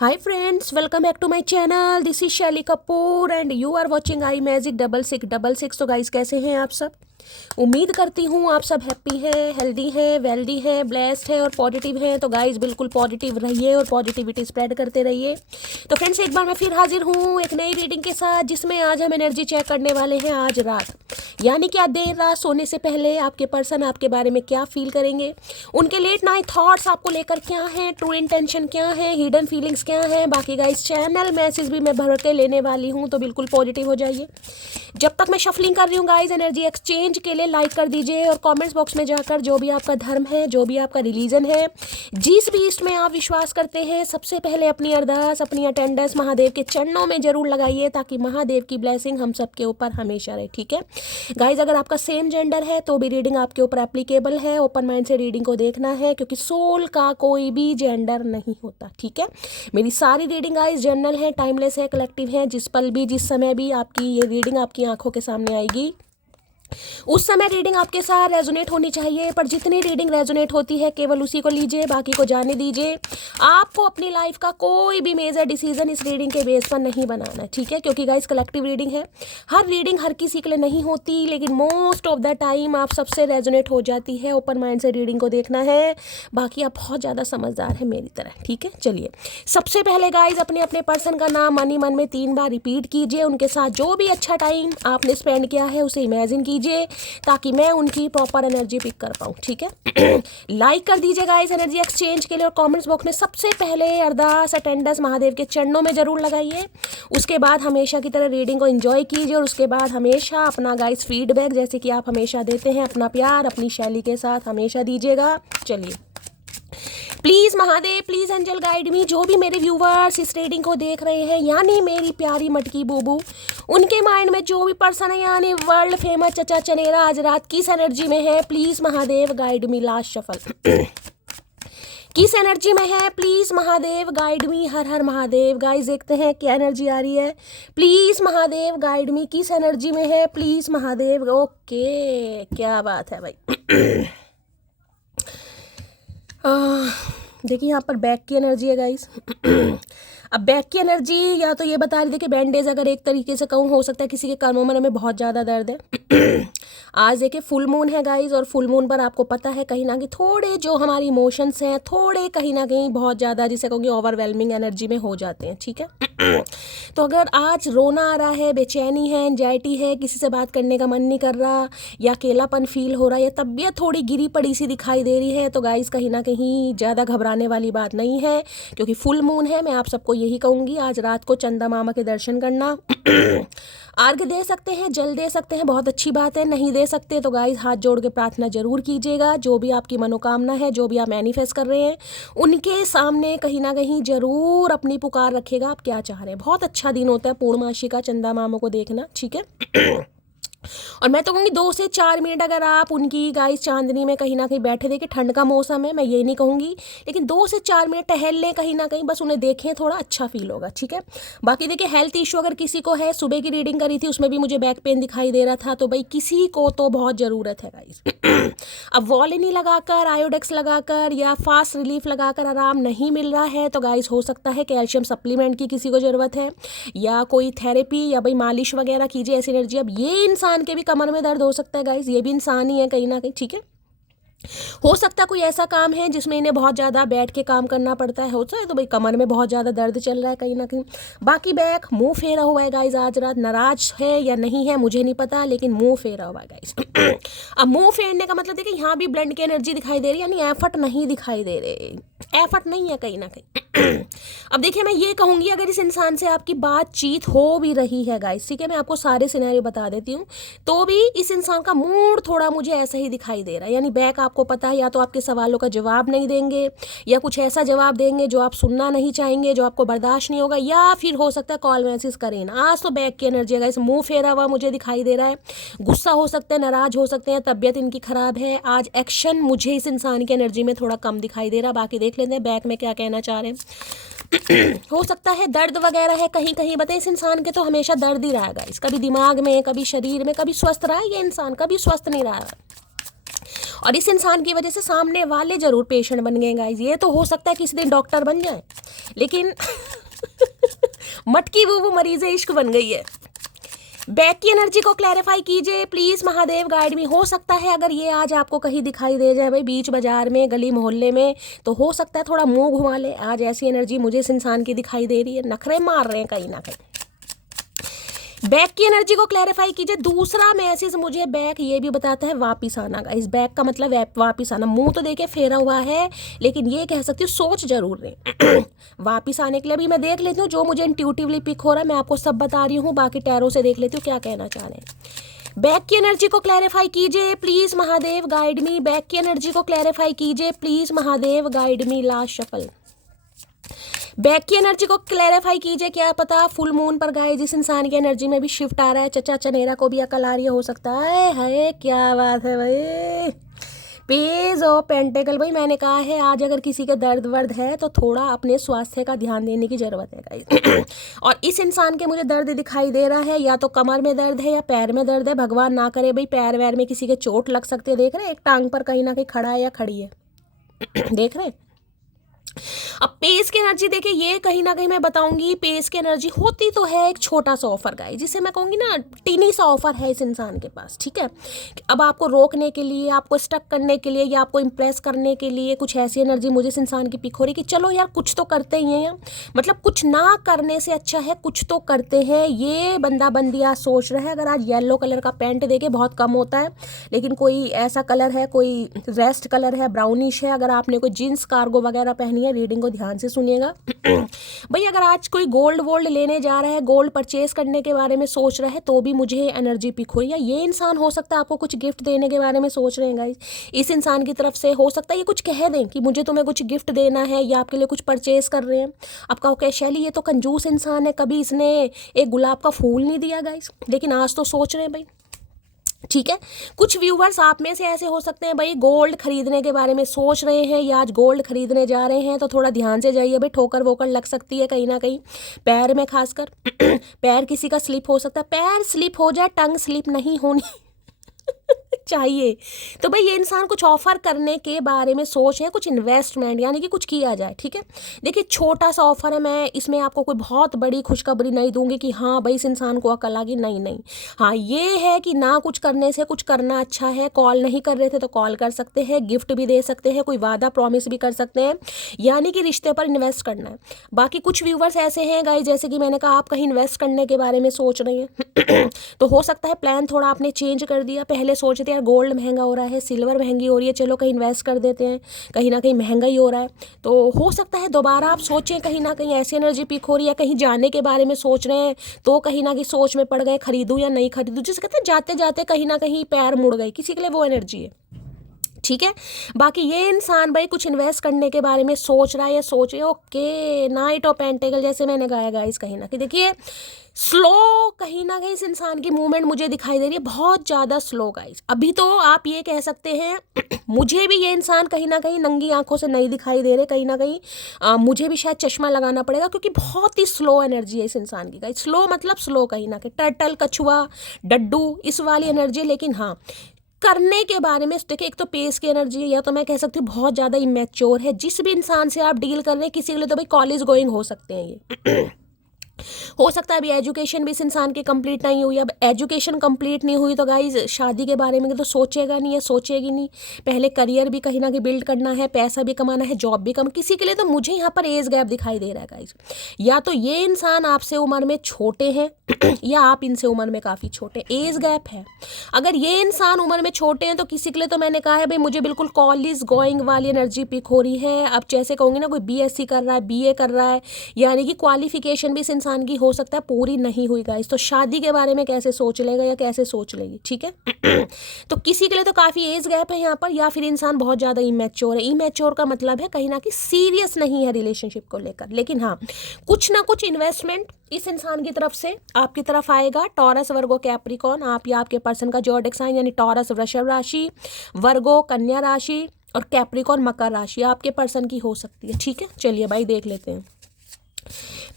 Hi friends, welcome back to my channel. This is Shelly Kapoor and you are watching I magic 6666। तो guys कैसे हैं आप सब? उम्मीद करती हूँ आप सब हैप्पी हैं, हेल्दी हैं, वेल्दी हैं, ब्लेस्ड हैं और पॉजिटिव हैं। तो गाइस बिल्कुल पॉजिटिव रहिए और पॉजिटिविटी स्प्रेड करते रहिए। तो फ्रेंड्स एक बार मैं फिर हाजिर हूँ एक नई रीडिंग के साथ, जिसमें आज हम एनर्जी चेक करने वाले हैं आज रात, यानी कि आज देर रात सोने से पहले आपके पर्सन आपके बारे में क्या फील करेंगे, उनके लेट नाइट थॉट्स आपको लेकर क्या हैं, ट्रू इंटेंशन क्या है, हिडन फीलिंग्स क्या हैं। बाकी गाइस चैनल मैसेज भी मैं भर के लेने वाली हूँ, तो बिल्कुल पॉजिटिव हो जाइए। जब तक मैं शफलिंग कर रही हूँ गाइस, एनर्जी एक्सचेंज के लिए लाइक कर दीजिए और कमेंट्स बॉक्स में जाकर जो भी आपका धर्म है, जो भी आपका रिलीजन है, जिस भी ईस्ट में आप विश्वास करते हैं, सबसे पहले अपनी अरदास, अपनी अटेंडेंस महादेव के चरणों में जरूर लगाइए, ताकि महादेव की ब्लेसिंग हम सबके ऊपर हमेशा रहे। ठीक है गाइज, अगर आपका सेम जेंडर है तो भी रीडिंग आपके ऊपर एप्लीकेबल है। ओपन माइंड से रीडिंग को देखना है, क्योंकि सोल का कोई भी जेंडर नहीं होता। ठीक है, मेरी सारी रीडिंग गाइज जनरल है, टाइमलेस है, कलेक्टिव है। जिस पल भी, जिस समय भी आपकी ये रीडिंग आपकी आंखों के सामने आएगी, उस समय रीडिंग आपके साथ रेजोनेट होनी चाहिए। पर जितनी रीडिंग रेजोनेट होती है केवल उसी को लीजिए, बाकी को जाने दीजिए। आपको अपनी लाइफ का कोई भी मेजर डिसीजन इस रीडिंग के बेस पर नहीं बनाना। ठीक है, क्योंकि गाइस कलेक्टिव रीडिंग है, हर रीडिंग हर किसी के लिए नहीं होती, लेकिन मोस्ट ऑफ द टाइम आप सबसे रेजोनेट हो जाती है। ओपन माइंड से रीडिंग को देखना है, बाकी आप बहुत ज़्यादा समझदार है मेरी तरह। ठीक है, चलिए सबसे पहले गाइज अपने अपने पर्सन का नाम मन ही मन में 3 बार रिपीट कीजिए। उनके साथ जो भी अच्छा टाइम आपने स्पेंड किया है उसे इमेजिन कीजिए, ताकि मैं उनकी प्रॉपर एनर्जी पिक कर पाऊँ। ठीक है, लाइक कर दीजिए गाइस एनर्जी एक्सचेंज के लिए, और कमेंट्स बॉक्स में सबसे पहले अरदास अटेंडेंस महादेव के चरणों में जरूर लगाइए। उसके बाद हमेशा की तरह रीडिंग को एंजॉय कीजिए, और उसके बाद हमेशा अपना गाइस फीडबैक, जैसे कि आप हमेशा देते हैं, अपना प्यार अपनी शैली के साथ हमेशा दीजिएगा। चलिए please Mahadev, please angel guide me. जो भी मेरे व्यूवर्स इस रीडिंग को देख रहे हैं, यानी मेरी प्यारी मटकी बूबू, उनके माइंड में जो भी पर्सन है, यानी वर्ल्ड फेमस चचा चनेरा, आज रात किस एनर्जी में है, please Mahadev guide me. Last shuffle किस एनर्जी में है, please Mahadev guide me. Her her Mahadev. Guys देखते हैं क्या एनर्जी आ रही है, प्लीज़ महादेव गाइड मी। किस एनर्जी में है, प्लीज़ महादेव। ओके, क्या बात है भाई। देखिए यहाँ पर बैक की एनर्जी है गाइस। अब बैक की एनर्जी या तो ये बता रही थी कि बैंडेज, अगर एक तरीके से कहूँ, हो सकता है किसी के कर्मों में बहुत ज़्यादा दर्द है। आज देखिए फुल मून है गाइस, और फुल मून पर आपको पता है कहीं ना कहीं थोड़े जो हमारे इमोशंस हैं, थोड़े कहीं ना कहीं बहुत ज़्यादा, जिसे कहूँगी ओवरवेलमिंग एनर्जी में हो जाते हैं। ठीक है, तो अगर आज रोना आ रहा है, बेचैनी है, एंजाइटी है, किसी से बात करने का मन नहीं कर रहा, या अकेलापन फील हो रहा है, या तबीयत थोड़ी गिरी पड़ी सी दिखाई दे रही है, तो गाइस कहीं ना कहीं ज़्यादा घबराने वाली बात नहीं है, क्योंकि फुल मून है। मैं आप सबको यही कहूँगी, आज रात को चंदा मामा के दर्शन करना। अर्घ दे सकते हैं, जल दे सकते हैं, बहुत अच्छी बात है। नहीं दे सकते तो गाइस हाथ जोड़ के प्रार्थना जरूर कीजिएगा। जो भी आपकी मनोकामना है, जो भी आप मैनिफेस्ट कर रहे हैं, उनके सामने कहीं ना कहीं जरूर अपनी पुकार रखिएगा, आप क्या चाह रहे हैं। बहुत अच्छा दिन होता है पूर्णमासी का चंदा मामा को देखना। ठीक है, और मैं तो कहूँगी 2 से 4 मिनट अगर आप उनकी गाइस चांदनी में कहीं ना कहीं बैठे, देखिए ठंड का मौसम है, मैं ये नहीं कहूँगी, लेकिन 2 से 4 मिनट टहल लें कहीं ना कहीं, बस उन्हें देखें, थोड़ा अच्छा फील होगा। ठीक है, बाकी देखिए हेल्थ इशू अगर किसी को है, सुबह की रीडिंग करी थी उसमें भी मुझे बैक पेन दिखाई दे रहा था, तो भाई किसी को तो बहुत ज़रूरत है गाइस। अब वॉलिनी लगाकर, आयोडेक्स लगाकर या फास्ट रिलीफ लगाकर आराम नहीं मिल रहा है, तो गाइस हो सकता है कैल्शियम सप्लीमेंट की किसी को ज़रूरत है, या कोई थेरेपी, या भाई मालिश वगैरह कीजिए ऐसी एनर्जी। अब ये इंसान के भी कमर में दर्द हो सकता है गाइस, ये भी इंसान ही है कहीं ना कहीं। ठीक है, हो सकता है कोई ऐसा काम है जिसमें इन्हें बहुत ज़्यादा बैठ के काम करना पड़ता है, होता है, तो भाई कमर में बहुत ज़्यादा दर्द चल रहा है कहीं ना कहीं। बाकी बैक मुंह फेरा हुआ है गाइस, आज रात नाराज है या नहीं है मुझे नहीं पता, लेकिन मुंह फेरा हुआ है गाइस। अब मुंह फेरने का मतलब देखिए यहाँ भी ब्लड की एनर्जी दिखाई दे रही है, यानी एफर्ट नहीं दिखाई दे रहे, एफर्ट नहीं है कहीं ना कहीं। अब देखिए मैं ये कहूँगी, अगर इस इंसान से आपकी बातचीत हो भी रही है गाइस, ठीक है, मैं आपको सारे सिनेरियो बता देती हूँ, तो भी इस इंसान का मूड थोड़ा मुझे ऐसा ही दिखाई दे रहा है। यानी बैक आपको पता है, या तो आपके सवालों का जवाब नहीं देंगे, या कुछ ऐसा जवाब देंगे जो आप सुनना नहीं चाहेंगे, जो आपको बर्दाश्त नहीं होगा, या फिर हो सकता है कॉल मैसेज करें ना। आज तो बैक की एनर्जी है गाइस, मुँह फेरा हुआ मुझे दिखाई दे रहा है, गुस्सा हो सकते हैं, नाराज हो सकते हैं, तबीयत इनकी खराब है। आज एक्शन मुझे इस इंसान की एनर्जी में थोड़ा कम दिखाई दे रहा। बाकी देख लेते हैं बैक में क्या कहना चाह रहे हैं। हो सकता है दर्द वगैरह है कहीं कहीं, बताए इस इंसान के तो हमेशा दर्द ही रहेगा, इस कभी दिमाग में, कभी शरीर में, कभी स्वस्थ रहा है ये इंसान, कभी स्वस्थ नहीं रहा है। और इस इंसान की वजह से सामने वाले जरूर पेशेंट बन गए गाइज। ये तो हो सकता है किसी दिन डॉक्टर बन जाए, लेकिन मटकी वो मरीज इश्क बन गई है। बैक की एनर्जी को क्लैरिफाई कीजिए प्लीज महादेव, गाइड में। हो सकता है अगर ये आज आपको कहीं दिखाई दे जाए भाई, बीच बाजार में, गली मोहल्ले में, तो हो सकता है थोड़ा मुंह घुमा ले। आज ऐसी एनर्जी मुझे इस इंसान की दिखाई दे रही है, नखरे मार रहे हैं कहीं ना कहीं। बैक की एनर्जी को क्लैरिफाई कीजिए। दूसरा मैसेज मुझे बैक ये भी बताता है वापिस आना का। इस बैक का मतलब वापिस आना। मुंह तो देखिए फेरा हुआ है, लेकिन ये कह सकती हूँ सोच जरूर रहे वापिस आने के लिए। अभी मैं देख लेती हूँ जो मुझे इंट्यूटिवली पिक हो रहा है, मैं आपको सब बता रही हूँ, बाकी टैरो से देख लेती हूँ क्या कहना चाह रहे हैं। बैक की एनर्जी को क्लैरिफाई कीजिए please Mahadev, guide me. Back की एनर्जी को क्लैरिफाई कीजिए please Mahadev, guide me. Last shuffle. Back की एनर्जी को क्लैरिफाई कीजिए। क्या पता फुल मून पर गाइस जिस इंसान की एनर्जी में भी शिफ्ट आ रहा है, चचा चनेरा को भी अकल आ रही हो सकता है। हाय क्या बात है भाई। Page of pentacle. भाई मैंने कहा है आज अगर किसी के दर्द वर्द है तो थोड़ा अपने स्वास्थ्य का ध्यान देने की जरूरत है गाइस। और इस इंसान के मुझे दर्द दिखाई दे रहा है, या तो कमर में दर्द है या पैर में दर्द है। भगवान ना करे भाई पैर वैर में किसी के चोट लग सकते हैं। देख रहे हैं एक टांग पर कहीं ना कहीं खड़ा है या खड़ी है, देख रहे हैं। अब पेस की एनर्जी देखिए, ये कहीं ना कहीं मैं बताऊंगी पेस की एनर्जी होती तो है एक छोटा सा ऑफर गाइस, जिसे मैं कहूंगी ना टीनी सा ऑफर है इस इंसान के पास, ठीक है। अब आपको रोकने के लिए, आपको स्टक करने के लिए, या आपको इम्प्रेस करने के लिए कुछ ऐसी एनर्जी मुझे इस इंसान की पिक हो रही कि चलो यार कुछ तो करते ही हैं यार, मतलब कुछ ना करने से अच्छा है कुछ तो करते हैं। ये बंदा बंदी आज सोच रहा है। अगर आज येलो कलर का पैंट देखे बहुत कम होता है, लेकिन कोई ऐसा कलर है, कोई रेस्ट कलर है, ब्राउनिश है, अगर आपने कोई जीन्स कार्गो वगैरह पहनी है, रीडिंग को ध्यान से सुनिएगा। भाई अगर आज कोई गोल्ड वोल्ड लेने जा रहा है, गोल्ड परचेज करने के बारे में सोच रहा है, तो भी मुझे एनर्जी पिक हुई है। ये इंसान हो सकता है आपको कुछ गिफ्ट देने के बारे में सोच रहे हैं गाइस। इस इंसान की तरफ से हो सकता है ये कुछ कह दें कि मुझे तुम्हें कुछ गिफ्ट देना है, या आपके लिए कुछ परचेज कर रहे हैं। आप कहो कि शैली ये तो कंजूस इंसान है, कभी इसने एक गुलाब का फूल नहीं दिया गाइस, लेकिन आज तो सोच रहे हैं भाई, ठीक है। कुछ व्यूवर्स आप में से ऐसे हो सकते हैं भाई गोल्ड खरीदने के बारे में सोच रहे हैं, या आज गोल्ड खरीदने जा रहे हैं, तो थोड़ा ध्यान से जाइए भाई, ठोकर वोकर लग सकती है कहीं ना कहीं पैर में, खासकर पैर किसी का स्लिप हो सकता है। पैर स्लिप हो जाए, टंग स्लिप नहीं होनी चाहिए। तो भाई ये इंसान कुछ ऑफर करने के बारे में सोच है, कुछ इन्वेस्टमेंट यानी कि कुछ किया जाए, ठीक है। देखिए छोटा सा ऑफर है, मैं इसमें आपको कोई बहुत बड़ी खुशखबरी नहीं दूंगी कि हाँ भाई इस इंसान को अकल आ गई, नहीं नहीं। हाँ ये है कि ना कुछ करने से कुछ करना अच्छा है। कॉल नहीं कर रहे थे तो कॉल कर सकते हैं, गिफ्ट भी दे सकते हैं, कोई वादा प्रॉमिस भी कर सकते हैं, यानी कि रिश्ते पर इन्वेस्ट करना है। बाकी कुछ व्यूवर्स ऐसे हैं गाइस, जैसे कि मैंने कहा आप कहीं इन्वेस्ट करने के बारे में सोच रहे हैं तो हो सकता है प्लान थोड़ा आपने चेंज कर दिया। पहले सोचते हैं गोल्ड महंगा हो रहा है, सिल्वर महंगी हो रही है, चलो कहीं इन्वेस्ट कर देते हैं, कहीं ना कहीं महंगा ही हो रहा है। तो हो सकता है दोबारा आप सोचें, कहीं ना कहीं ऐसी एनर्जी पिक हो रही है, कहीं जाने के बारे में सोच रहे हैं तो कहीं ना कहीं सोच में पड़ गए खरीदूं या नहीं खरीदूं, जिसे कहते हैं जाते जाते कहीं ना कहीं पैर मुड़ गए, किसी के लिए वो एनर्जी है, ठीक है। बाकी ये इंसान भाई कुछ इन्वेस्ट करने के बारे में सोच रहा है या सोचे। ओके नाइट ऑफ पेंटेकल, जैसे मैंने कहा गाइस, कहीं ना कहीं देखिए स्लो कहीं ना कहीं इस इंसान की मूवमेंट मुझे दिखाई दे रही है, बहुत ज़्यादा स्लो गाइस। अभी तो आप ये कह सकते हैं मुझे भी ये इंसान कहीं ना कहीं नंगी आंखों से नहीं दिखाई दे रहे, कहीं ना कहीं मुझे भी शायद चश्मा लगाना पड़ेगा, क्योंकि बहुत ही स्लो एनर्जी है इस इंसान की गाइस। स्लो मतलब स्लो कहीं ना कहीं टर्टल, कछुआ, डड्डू, इस वाली एनर्जी। लेकिन हाँ करने के बारे में देखिए, एक तो पेस की एनर्जी है, या तो मैं कह सकती हूँ बहुत ज़्यादा इमेच्योर है। जिस भी इंसान से आप डील कर रहे हैं, किसी के लिए तो भाई कॉलेज गोइंग हो सकते हैं ये हो सकता है अभी एजुकेशन भी इस इंसान की कंप्लीट नहीं हुई। अब एजुकेशन कंप्लीट नहीं हुई तो गाइज शादी के बारे में तो सोचेगा नहीं, या सोचेगी नहीं। पहले करियर भी कहीं ना कहीं बिल्ड करना है, पैसा भी कमाना है, जॉब भी कम। किसी के लिए तो मुझे यहाँ पर एज गैप दिखाई दे रहा है गाइज, या तो ये इंसान आपसे उम्र में छोटे हैं या आप इनसे उम्र में काफ़ी छोटे, एज गैप है। अगर ये इंसान उम्र में छोटे हैं तो किसी के लिए तो मैंने कहा है भाई मुझे बिल्कुल कॉलेज गोइंग वाली एनर्जी पिक हो रही है। अब जैसे कहूँगी ना कोई बीएससी कर रहा है, बीए कर रहा है, यानी कि क्वालिफिकेशन भी इस इंसान की हो सकता है पूरी नहीं हुई गाइस। तो शादी के बारे में कैसे सोच लेगा या कैसे सोच लेगी, ठीक है। तो किसी के लिए तो काफ़ी एज गैप है यहाँ पर, या फिर इंसान बहुत ज़्यादा इमेच्योर है। इमेच्योर का मतलब है कहीं ना कहीं सीरियस नहीं है रिलेशनशिप को लेकर, लेकिन हाँ कुछ ना कुछ इन्वेस्टमेंट इस इंसान की तरफ से आपकी तरफ आएगा। टॉरस, वर्गो, कैप्रिकॉर्न, आप या आपके पर्सन का ज़ोडिएक साइन, यानी टॉरस वृषभ राशि, वर्गो कन्या राशि और कैप्रिकॉर्न मकर राशि आपके पर्सन की हो सकती है, ठीक है। चलिए भाई देख लेते हैं।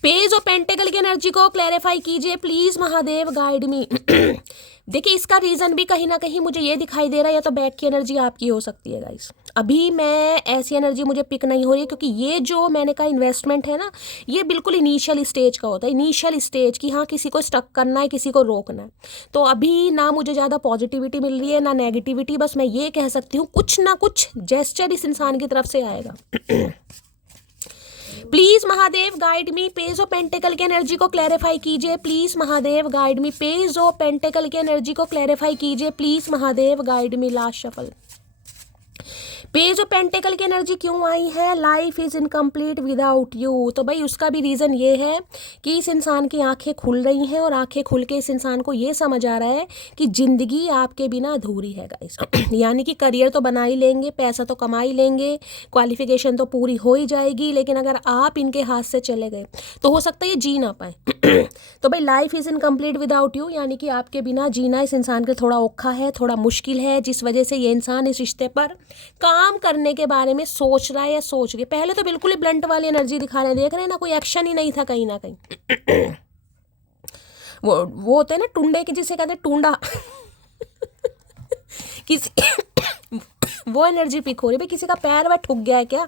पेज ऑफ पेंटेकल की एनर्जी को क्लैरिफाई कीजिए प्लीज महादेव, गाइड मी। देखिए इसका रीज़न भी कहीं ना कहीं मुझे ये दिखाई दे रहा है, या तो बैक की एनर्जी आपकी हो सकती है गाइस। अभी मैं ऐसी एनर्जी मुझे पिक नहीं हो रही है, क्योंकि ये जो मैंने कहा इन्वेस्टमेंट है ना, ये बिल्कुल इनिशियल स्टेज का होता है, इनिशियल स्टेज की। हाँ, किसी को स्टक करना है, किसी को रोकना है। तो अभी ना मुझे ज़्यादा पॉजिटिविटी मिल रही है ना नेगेटिविटी, बस मैं ये कह सकती हूँ कुछ ना कुछ जेस्चर इस इंसान की तरफ से आएगा। Please Mahadev guide me, page of pentacle की एनर्जी को क्लैरिफाई कीजिए। Please Mahadev guide me, page of pentacle की एनर्जी को क्लैरिफाई कीजिए। Please Mahadev guide me. Last shuffle, page of pentacle की एनर्जी क्यों आई है? Life is incomplete without you. तो भाई उसका भी रीज़न ये है कि इस इंसान की आंखें खुल रही हैं, और आंखें खुल के इस इंसान को ये समझ आ रहा है कि ज़िंदगी आपके बिना अधूरी है गाइस। यानी कि करियर तो बना ही लेंगे, पैसा तो कमा ही लेंगे, क्वालिफिकेशन तो पूरी हो ही जाएगी, लेकिन अगर आप इनके हाथ से चले गए तो हो सकता है ये जी ना पाए। तो भाई life is incomplete without you, यानी कि आपके बिना जीना इस इंसान के थोड़ा औखा है, थोड़ा मुश्किल है, जिस वजह से ये इंसान इस रिश्ते पर काम करने के बारे में सोच रहा है या सोच गए। पहले तो बिल्कुल ही ब्लंट वाली एनर्जी दिखा रहे हैं, देख रहे हैं ना, कोई एक्शन ही नहीं था कहीं ना कहीं। वो होते हैं ना टुंडे के, जिसे कहते हैं टूंडा। किसी वो एनर्जी पिक हो रही है। भाई किसी का पैर वह ठुक गया है क्या?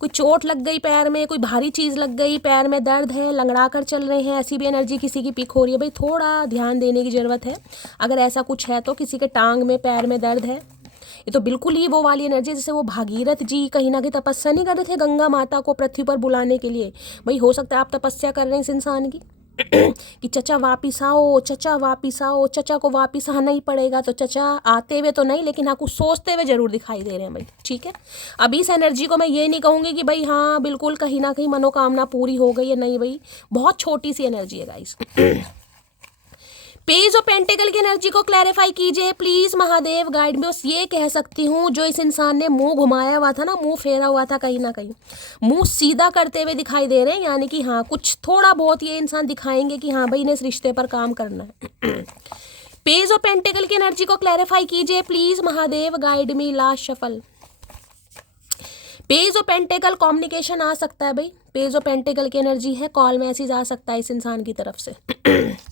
कोई चोट लग गई पैर में, कोई भारी चीज़ लग गई, पैर में दर्द है, लंगड़ा कर चल रहे हैं, ऐसी भी एनर्जी किसी की पिक हो रही है। भाई थोड़ा ध्यान देने की ज़रूरत है अगर ऐसा कुछ है तो। किसी के टांग में पैर में दर्द है, ये तो बिल्कुल ही वो वाली एनर्जी जैसे वो भागीरथ जी कहीं ना कहीं तपस्या नहीं कर रहे थे गंगा माता को पृथ्वी पर बुलाने के लिए। भाई हो सकता है आप तपस्या कर रहे हैं इस इंसान की कि चचा वापिस आओ, चचा वापिस आओ। चचा को वापिस आना ही पड़ेगा, तो चचा आते हुए तो नहीं, लेकिन हाँ कुछ सोचते हुए जरूर दिखाई दे रहे हैं भाई। ठीक है, अभी इस एनर्जी को मैं ये नहीं कहूँगी कि भाई हाँ बिल्कुल कहीं ना कहीं मनोकामना पूरी हो गई है, नहीं भाई, बहुत छोटी सी एनर्जी है गाइस। पेज ऑफ पेंटिकल की एनर्जी को क्लैरिफाई कीजिए प्लीज महादेव गाइड में। बस ये कह सकती हूँ जो इस इंसान ने मुंह घुमाया हुआ था ना, मुंह फेरा हुआ था, कहीं ना कहीं मुंह सीधा करते हुए दिखाई दे रहे हैं, यानी कि हाँ कुछ थोड़ा बहुत ये इंसान दिखाएंगे कि हाँ भाई इन्हें इस रिश्ते पर काम करना है। पेज ऑफ पेंटिकल की एनर्जी को क्लैरिफाई कीजिए please Mahadev guide me. Last shuffle, page of pentacles communication आ सकता है भाई, पेज ऑफ पेंटिकल की एनर्जी है, कॉल मैसेज आ सकता है इस इंसान की तरफ से।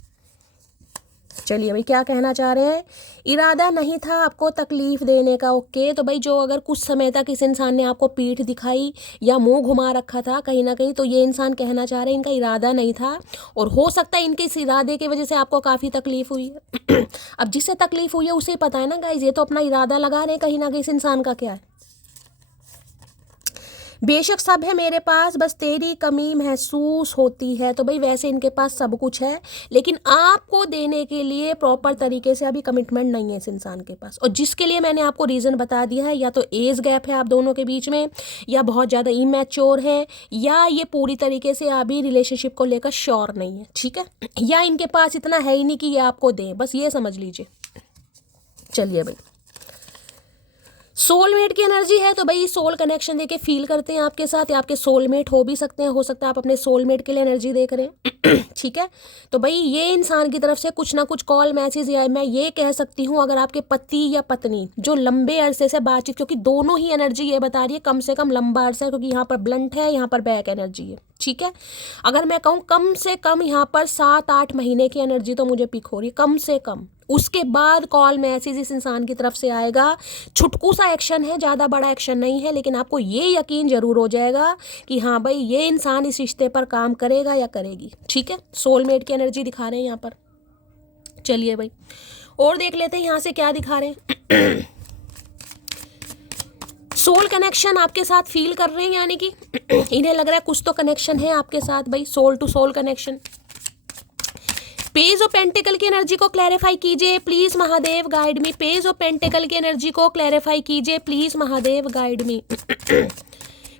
चलिए भाई क्या कहना चाह रहे हैं? इरादा नहीं था आपको तकलीफ देने का। ओके, तो भाई जो अगर कुछ समय तक इस इंसान ने आपको पीठ दिखाई या मुंह घुमा रखा था कहीं ना कहीं, तो ये इंसान कहना चाह रहे हैं इनका इरादा नहीं था, और हो सकता है इनके इस इरादे की वजह से आपको काफ़ी तकलीफ हुई है। अब जिससे तकलीफ हुई है उसे पता है ना गाइज, ये तो अपना इरादा लगा रहे हैं कहीं ना कहीं इस इंसान का क्या है। बेशक सब है मेरे पास, बस तेरी कमी महसूस होती है। तो भाई वैसे इनके पास सब कुछ है, लेकिन आपको देने के लिए प्रॉपर तरीके से अभी कमिटमेंट नहीं है इस इंसान के पास, और जिसके लिए मैंने आपको रीज़न बता दिया है, या तो एज गैप है आप दोनों के बीच में, या बहुत ज़्यादा इमैच्योर है, या ये पूरी तरीके से अभी रिलेशनशिप को लेकर श्योर नहीं है। ठीक है, या इनके पास इतना है ही नहीं कि ये आपको दें, बस ये समझ लीजिए। चलिए भाई, सोलमेट की एनर्जी है, तो भाई सोल कनेक्शन देके फील करते हैं आपके साथ, या आपके सोलमेट हो भी सकते हैं, हो सकता है आप अपने सोलमेट के लिए एनर्जी देख रहे हैं। ठीक है, तो भाई ये इंसान की तरफ से कुछ ना कुछ कॉल मैसेज, या मैं ये कह सकती हूँ अगर आपके पति या पत्नी जो लंबे अरसे से बातचीत, क्योंकि दोनों ही एनर्जी ये बता रही है कम से कम लंबा अरसा है, क्योंकि यहाँ पर ब्लंट है, यहाँ पर बैक एनर्जी है। ठीक है, अगर मैं कहूँ कम से कम यहाँ पर 7-8 महीने की एनर्जी तो मुझे पिक हो रही है कम से कम। उसके बाद कॉल मैसेज इस इंसान की तरफ से आएगा, छुटकू सा एक्शन है, ज़्यादा बड़ा एक्शन नहीं है, लेकिन आपको ये यकीन जरूर हो जाएगा कि हाँ भाई ये इंसान इस रिश्ते पर काम करेगा या करेगी। ठीक है, सोलमेट की एनर्जी दिखा रहे हैं यहाँ पर। चलिए भाई और देख लेते हैं यहाँ से क्या दिखा रहे हैं। सोल कनेक्शन आपके साथ फील कर रहे हैं, यानी कि इन्हें लग रहा है कुछ तो कनेक्शन है आपके साथ भाई, soul to soul connection. Page of pentacle की एनर्जी को क्लैरिफाई कीजिए please Mahadev guide me. Page of pentacle की एनर्जी को क्लैरिफाई कीजिए please Mahadev guide me.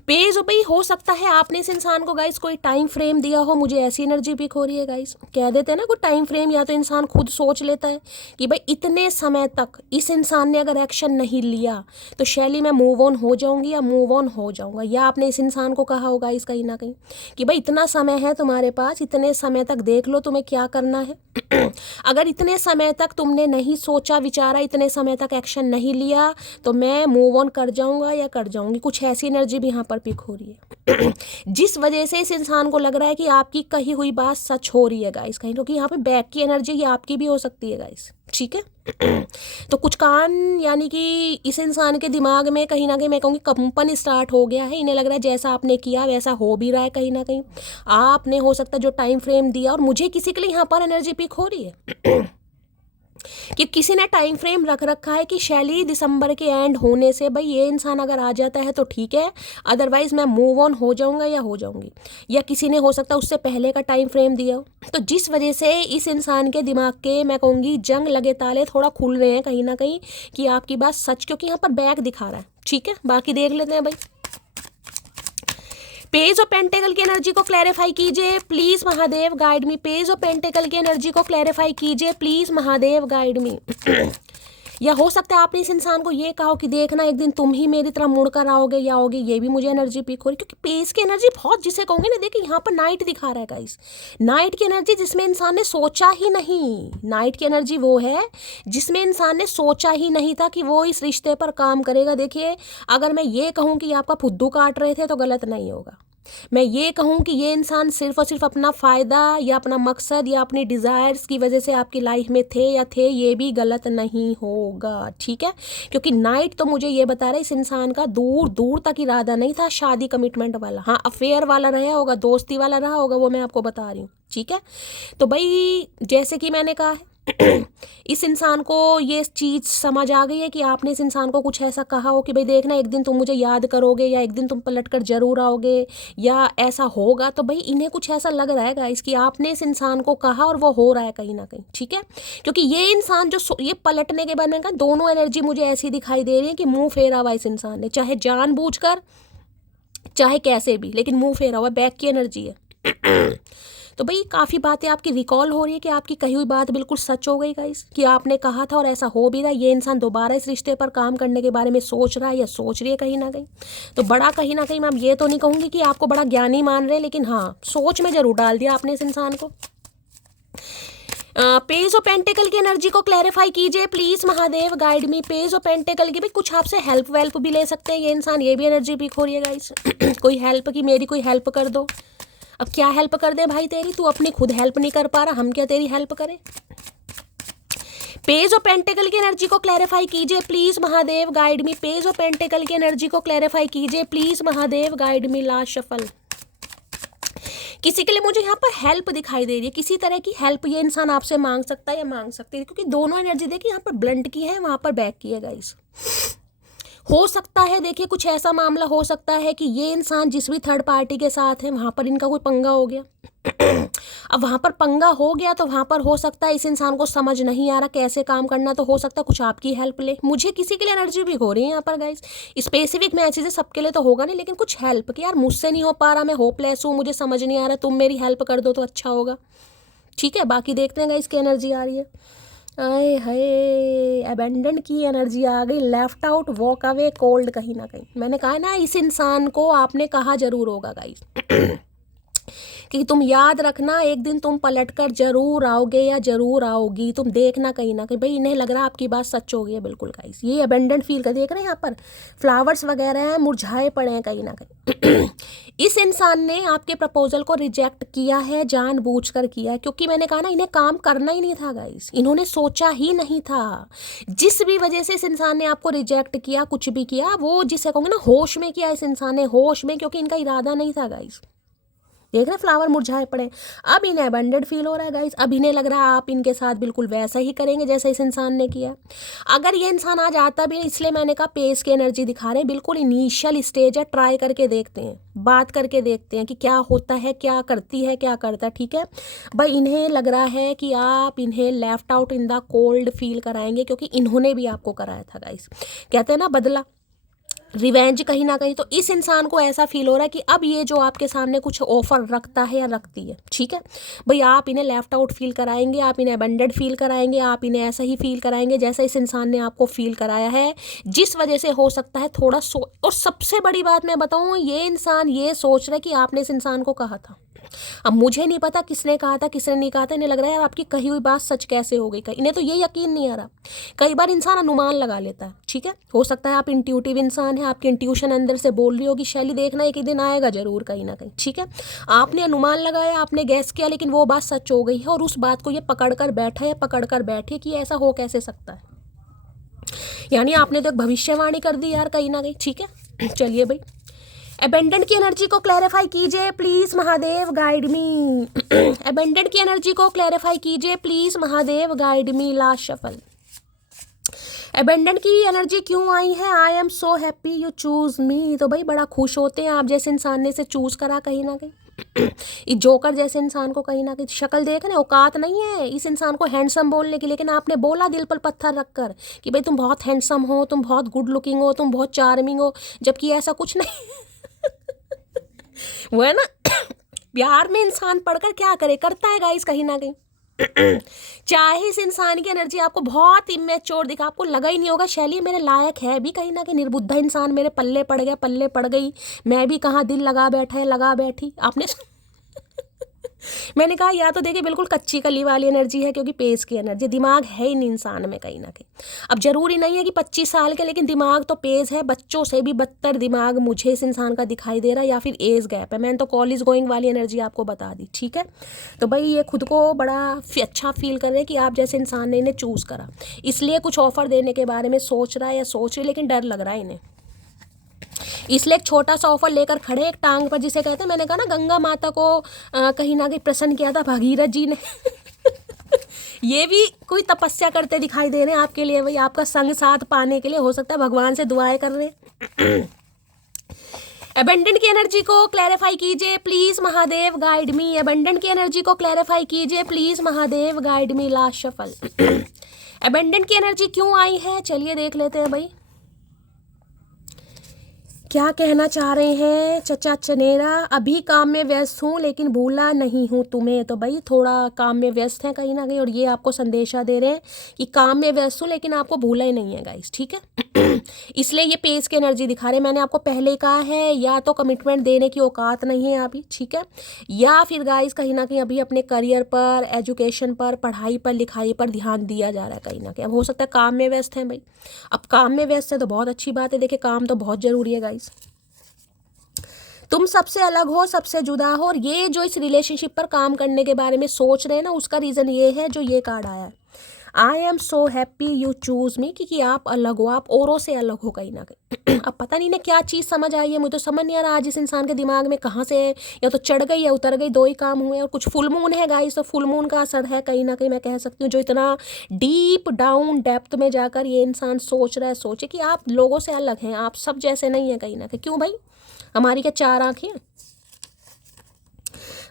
Page भाई हो सकता है आपने इस इंसान को गाइस कोई टाइम फ्रेम दिया हो, मुझे ऐसी एनर्जी पिक हो रही है गाइस। कह देते हैं ना कोई टाइम फ्रेम, या तो इंसान खुद सोच लेता है कि भाई इतने समय तक इस इंसान ने अगर एक्शन नहीं लिया तो शैली मैं मूव ऑन हो जाऊंगी या मूव ऑन हो जाऊंगा, या आपने इस इंसान को कहा होगा इस कहीं ना कहीं कि भाई इतना समय है तुम्हारे पास, इतने समय तक देख लो तुम्हें क्या करना है। अगर इतने समय तक तुमने नहीं सोचा विचारा, इतने समय तक एक्शन नहीं लिया, तो मैं मूव ऑन कर जाऊंगा या कर जाऊंगी। कुछ ऐसी एनर्जी भी यहाँ पर पिक हो रही है जिस वजह से इस इंसान को लग रहा है कि आपकी कही हुई बात सच हो रही है गाइस कहीं, क्योंकि यहाँ पे बैक की एनर्जी ये आपकी भी हो सकती है गाइस। ठीक है। तो कुछ कान यानी कि इस इंसान के दिमाग में कहीं ना कहीं मैं कहूँगी कंपन स्टार्ट हो गया है। इन्हें लग रहा है जैसा आपने किया वैसा हो भी रहा है कहीं ना कहीं। आपने हो सकता है जो टाइम फ्रेम दिया, और मुझे किसी के लिए यहाँ पर एनर्जी पिक हो रही है कि किसी ने टाइम फ्रेम रख रखा है कि शैली दिसंबर के एंड होने से भाई ये इंसान अगर आ जाता है तो ठीक है, अदरवाइज मैं मूव ऑन हो जाऊंगा या हो जाऊंगी। या किसी ने हो सकता है उससे पहले का टाइम फ्रेम दिया हो। तो जिस वजह से इस इंसान के दिमाग के मैं कहूँगी जंग लगे ताले थोड़ा खुल रहे हैं कहीं ना कहीं कि आपकी बात सच, क्योंकि यहाँ पर बैक दिखा रहा है। ठीक है, बाकी देख लेते हैं भाई। पेज ऑफ पेंटेकल की एनर्जी को क्लैरिफाई कीजिए please Mahadev, guide me. Page of pentacle की एनर्जी को क्लैरिफाई कीजिए प्लीज महादेव, गाइड मी। या हो सकता है आपने इस इंसान को ये कहा हो कि देखना एक दिन तुम ही मेरी तरह मुड़ कर आओगे या आओगे, ये भी मुझे एनर्जी पिक हो रही, क्योंकि पेज की एनर्जी बहुत जिसे कहूंगे ना, देखिए यहाँ पर नाइट दिखा रहा है गाइस। नाइट की एनर्जी जिसमें इंसान ने सोचा ही नहीं, नाइट की एनर्जी वो है जिसमें इंसान ने सोचा ही नहीं था कि वो इस रिश्ते पर काम करेगा। देखिए अगर मैं ये कहूँ कि आपका फुद्दू काट रहे थे तो गलत नहीं होगा। मैं ये कहूँ कि ये इंसान सिर्फ और सिर्फ अपना फ़ायदा या अपना मकसद या अपनी डिज़ायर्स की वजह से आपकी लाइफ में थे या थे, ये भी गलत नहीं होगा। ठीक है, क्योंकि नाइट तो मुझे ये बता रहा है इस इंसान का दूर दूर तक इरादा नहीं था शादी कमिटमेंट वाला। हाँ, अफेयर वाला रहा होगा, दोस्ती वाला रहा होगा, वो मैं आपको बता रही हूँ। ठीक है, तो भाई जैसे कि मैंने कहा है इस इंसान को ये चीज़ समझ आ गई है कि आपने इस इंसान को कुछ ऐसा कहा हो कि भाई देखना एक दिन तुम मुझे याद करोगे या एक दिन तुम पलट कर जरूर आओगे या ऐसा होगा। तो भाई इन्हें कुछ ऐसा लग रहा है गाइस कि आपने इस इंसान को कहा और वो हो रहा है कहीं ना कहीं। ठीक है, क्योंकि ये इंसान जो ये पलटने के बाद मैंने कहा दोनों एनर्जी मुझे ऐसी दिखाई दे रही है कि मुंह फेरा हुआ इस इंसान ने, चाहे जानबूझकर चाहे कैसे भी, लेकिन मुंह फेरा हुआ, बैक की एनर्जी है। तो भाई काफ़ी बातें आपकी रिकॉल हो रही है कि आपकी कही हुई बात बिल्कुल सच हो गई गाइस, कि आपने कहा था और ऐसा हो भी रहा है। ये इंसान दोबारा इस रिश्ते पर काम करने के बारे में सोच रहा है या सोच रही है कहीं ना कहीं। तो बड़ा कहीं ना कहीं मैं ये तो नहीं कहूँगी कि आपको बड़ा ज्ञानी मान रहे, लेकिन हाँ सोच में ज़रूर डाल दिया आपने इस इंसान को। पेज ऑफ पेंटिकल की एनर्जी को क्लैरिफाई कीजिए please Mahadev, guide me. Page of pentacle की भी कुछ आपसे हेल्प वेल्प भी ले सकते हैं ये इंसान, ये भी एनर्जी पिक हो रही है गाइस। कोई हेल्प की, मेरी कोई हेल्प कर दो। अब क्या हेल्प कर दे भाई तेरी, तू अपनी खुद हेल्प नहीं कर पा रहा, हम क्या तेरी हेल्प करें। पेज ऑफ पेंटिकल की एनर्जी को क्लैरिफाई कीजिए please Mahadev, guide me. Page of pentacle की एनर्जी को क्लैरिफाई कीजिए please Mahadev, guide me. Last shuffle. किसी के लिए मुझे यहाँ पर हेल्प दिखाई दे रही है, किसी तरह की हेल्प ये इंसान आपसे मांग सकता है या मांग सकती है, क्योंकि दोनों एनर्जी देखिए यहाँ पर ब्लंट की है, वहाँ पर बैक की है गाइस। हो सकता है देखिए कुछ ऐसा मामला हो सकता है कि ये इंसान जिस भी थर्ड पार्टी के साथ है वहाँ पर इनका कोई पंगा हो गया। अब वहाँ पर पंगा हो गया तो वहाँ पर हो सकता है इस इंसान को समझ नहीं आ रहा कैसे काम करना, तो हो सकता है कुछ आपकी हेल्प ले। मुझे किसी के लिए एनर्जी भी हो रही है यहाँ पर गाइस, स्पेसिफिक मैसेज है, सबके लिए तो होगा नहीं, लेकिन कुछ हेल्प कि यार मुझसे नहीं हो पा रहा, मैं होपलेस हूँ, मुझे समझ नहीं आ रहा, तुम मेरी हेल्प कर दो तो अच्छा होगा। ठीक है, बाकी देखते हैं गाइस की एनर्जी आ रही है। आए हाय, अबेंडन की एनर्जी आ गई, left out, walk away, cold. कहीं ना कहीं मैंने कहा ना इस इंसान को आपने कहा जरूर होगा गाइस कि तुम याद रखना एक दिन तुम पलटकर जरूर आओगे या जरूर आओगी, तुम देखना कहीं ना कहीं। भाई इन्हें लग रहा है आपकी बात सच हो गई है बिल्कुल गाइस। ये अबेंडेंट फील कर देख रहे हैं, यहाँ पर फ्लावर्स वगैरह हैं, मुरझाए पड़े हैं कहीं ना कहीं। इस इंसान ने आपके प्रपोजल को रिजेक्ट किया है, जानबूझकर किया है, क्योंकि मैंने कहा ना इन्हें काम करना ही नहीं था गाइस, इन्होंने सोचा ही नहीं था। जिस भी वजह से इस इंसान ने आपको रिजेक्ट किया, कुछ भी किया, वो जिसे कहूँगे ना होश में किया इस इंसान ने, होश में, क्योंकि इनका इरादा नहीं था गाइस। देख रहे फ्लावर मुरझाए पड़े। अब इन्हें अबेंडेड फील हो रहा है गाइस, अब इन्हें लग रहा है आप इनके साथ बिल्कुल वैसा ही करेंगे जैसा इस इंसान ने किया। अगर ये इंसान आज आता भी है, इसलिए मैंने कहा पेस की एनर्जी दिखा रहे हैं, बिल्कुल इनिशियल स्टेज है, ट्राई करके देखते हैं, बात करके देखते हैं कि क्या होता है, क्या करती है, क्या करता है। ठीक है भाई, इन्हें लग रहा है कि आप इन्हें left out in the cold feel कराएंगे, क्योंकि इन्होंने भी आपको कराया था गाइस। कहते हैं ना बदला, रिवेंज कहीं ना कहीं। तो इस इंसान को ऐसा फील हो रहा है कि अब ये जो आपके सामने कुछ ऑफर रखता है या रखती है, ठीक है भाई, आप इन्हें लेफ्ट आउट फील कराएंगे, आप इन्हें अबेंडेड फील कराएंगे, आप इन्हें ऐसा ही फील कराएंगे जैसा इस इंसान ने आपको फील कराया है, जिस वजह से हो सकता है थोड़ा और सबसे बड़ी बात मैं बताऊँ, ये इंसान ये सोच रहा है कि आपने इस इंसान को कहा था, अब मुझे नहीं पता किसने कहा था किसने नहीं कहा था, इन्हें लग रहा है यार आपकी कही हुई बात सच कैसे हो गई, इन्हें तो ये यकीन नहीं आ रहा। कई बार इंसान अनुमान लगा लेता है, ठीक है, हो सकता है आप इंट्यूटिव इंसान है, आपकी इंट्यूशन अंदर से बोल रही होगी शैली देखना एक ही दिन आएगा जरूर कहीं ना कहीं, ठीक है, आपने अनुमान लगाया, आपने गैस किया, लेकिन वो बात सच हो गई है और उस बात को ये पकड़ कर बैठा है, पकड़ कर बैठे कि ऐसा हो कैसे सकता है, यानी आपने तो एक भविष्यवाणी कर दी यार कहीं ना कहीं, ठीक है। चलिए भाई, अबेंडेंट की एनर्जी को क्लैरिफाई कीजिए please Mahadev, guide me. Abundant की एनर्जी को क्लैरिफाई कीजिए please Mahadev, guide me. Last shuffle. Abundant की एनर्जी क्यों आई है? I am so happy you choose me. तो भाई बड़ा खुश होते हैं आप जैसे इंसान ने इसे चूज करा कहीं ना कहीं। इस जोकर जैसे इंसान को कहीं ना कहीं शक्ल देख रहे, औकात नहीं है इस इंसान को हैंडसम बोलने की, लेकिन आपने बोला दिल पर पत्थर रखकर कि भाई तुम बहुत हैंडसम हो, तुम बहुत गुड लुकिंग हो, तुम बहुत चार्मिंग हो, जबकि ऐसा कुछ नहीं। वो है ना, प्यार में इंसान पढ़कर क्या करे, करता है गाइस कहीं ना कहीं। चाहे इस इंसान की एनर्जी आपको बहुत इमेच्योर दिखा, आपको लगा ही नहीं होगा शैली मेरे लायक है भी कहीं ना कहीं, निर्बुद्धा इंसान मेरे पल्ले पड़ गया, पल्ले पड़ गई, मैं भी कहाँ दिल लगा बैठा है, लगा बैठी आपने। मैंने कहा या तो देखिए बिल्कुल कच्ची कली वाली एनर्जी है, क्योंकि पेस की एनर्जी, दिमाग है इन इंसान में कहीं ना कहीं। अब जरूरी नहीं है कि 25 साल के, लेकिन दिमाग तो पेस है, बच्चों से भी बदतर दिमाग मुझे इस इंसान का दिखाई दे रहा है, या फिर एज गैप है। मैंने तो कॉलेज गोइंग वाली एनर्जी आपको बता दी, ठीक है। तो भाई ये खुद को बड़ा अच्छा फील कर रहे हैं कि आप जैसे इंसान ने इन्हें चूज़ करा, इसलिए कुछ ऑफर देने के बारे में सोच रहा है या सोच रही, लेकिन डर लग रहा है इन्हें, इसलिए एक छोटा सा ऑफर लेकर खड़े एक टांग पर, जिसे कहते हैं, मैंने कहा ना गंगा माता को कहीं ना कहीं प्रसन्न किया था भागीरथ जी ने। ये भी कोई तपस्या करते दिखाई दे रहे हैं आपके लिए, भाई आपका संग साथ पाने के लिए, हो सकता है भगवान से दुआएं कर रहे हैं। अबेंडेंट की एनर्जी को क्लैरिफाई कीजिए please Mahadev, guide me. Abundant की एनर्जी को क्लैरिफाई कीजिए please Mahadev, guide me. Last shuffle. Abundant की एनर्जी क्यों आई है, चलिए देख लेते हैं भाई क्या कहना चाह रहे हैं चचा चनेरा। अभी काम में व्यस्त हूँ लेकिन भूला नहीं हूँ तुम्हें। तो भाई थोड़ा काम में व्यस्त हैं कहीं ना कहीं, और ये आपको संदेशा दे रहे हैं कि काम में व्यस्त हूँ लेकिन आपको भूला ही नहीं है गाइस, ठीक है। इसलिए ये पेस की एनर्जी दिखा रहे हैं। मैंने आपको पहले ही कहा है, या तो कमिटमेंट देने की औकात नहीं है अभी, ठीक है, या फिर गाइस कहीं ना कहीं अभी अपने करियर पर, एजुकेशन पर, पढ़ाई पर, लिखाई पर ध्यान दिया जा रहा है कहीं ना कहीं। अब हो सकता है काम में व्यस्त हैं भाई, अब काम में व्यस्त है तो बहुत अच्छी बात है, देखिए काम तो बहुत ज़रूरी है गाइस, तुम सबसे अलग हो, सबसे जुदा हो। और ये जो इस रिलेशनशिप पर काम करने के बारे में सोच रहे हैं ना, उसका रीज़न ये है जो ये कार्ड आया है, I am so happy you choose me, क्योंकि आप अलग हो, आप औरों से अलग हो कहीं ना कहीं। अब पता नहीं ना क्या चीज़ समझ आई है, मुझे तो समझ नहीं आ रहा आज इस इंसान के दिमाग में कहाँ से या तो चढ़ गई या उतर गई, दो ही काम हुए। और कुछ फुल मून है गाइस, तो फुल मून का असर है कहीं ना कहीं, मैं कह सकती हूँ, जो इतना डीप डाउन डेप्थ में जाकर ये इंसान सोच रहा है। सोचे कि आप लोगों से अलग हैं, आप सब जैसे नहीं हैं कहीं ना कहीं। क्यों भाई, हमारी क्या चार आँखें?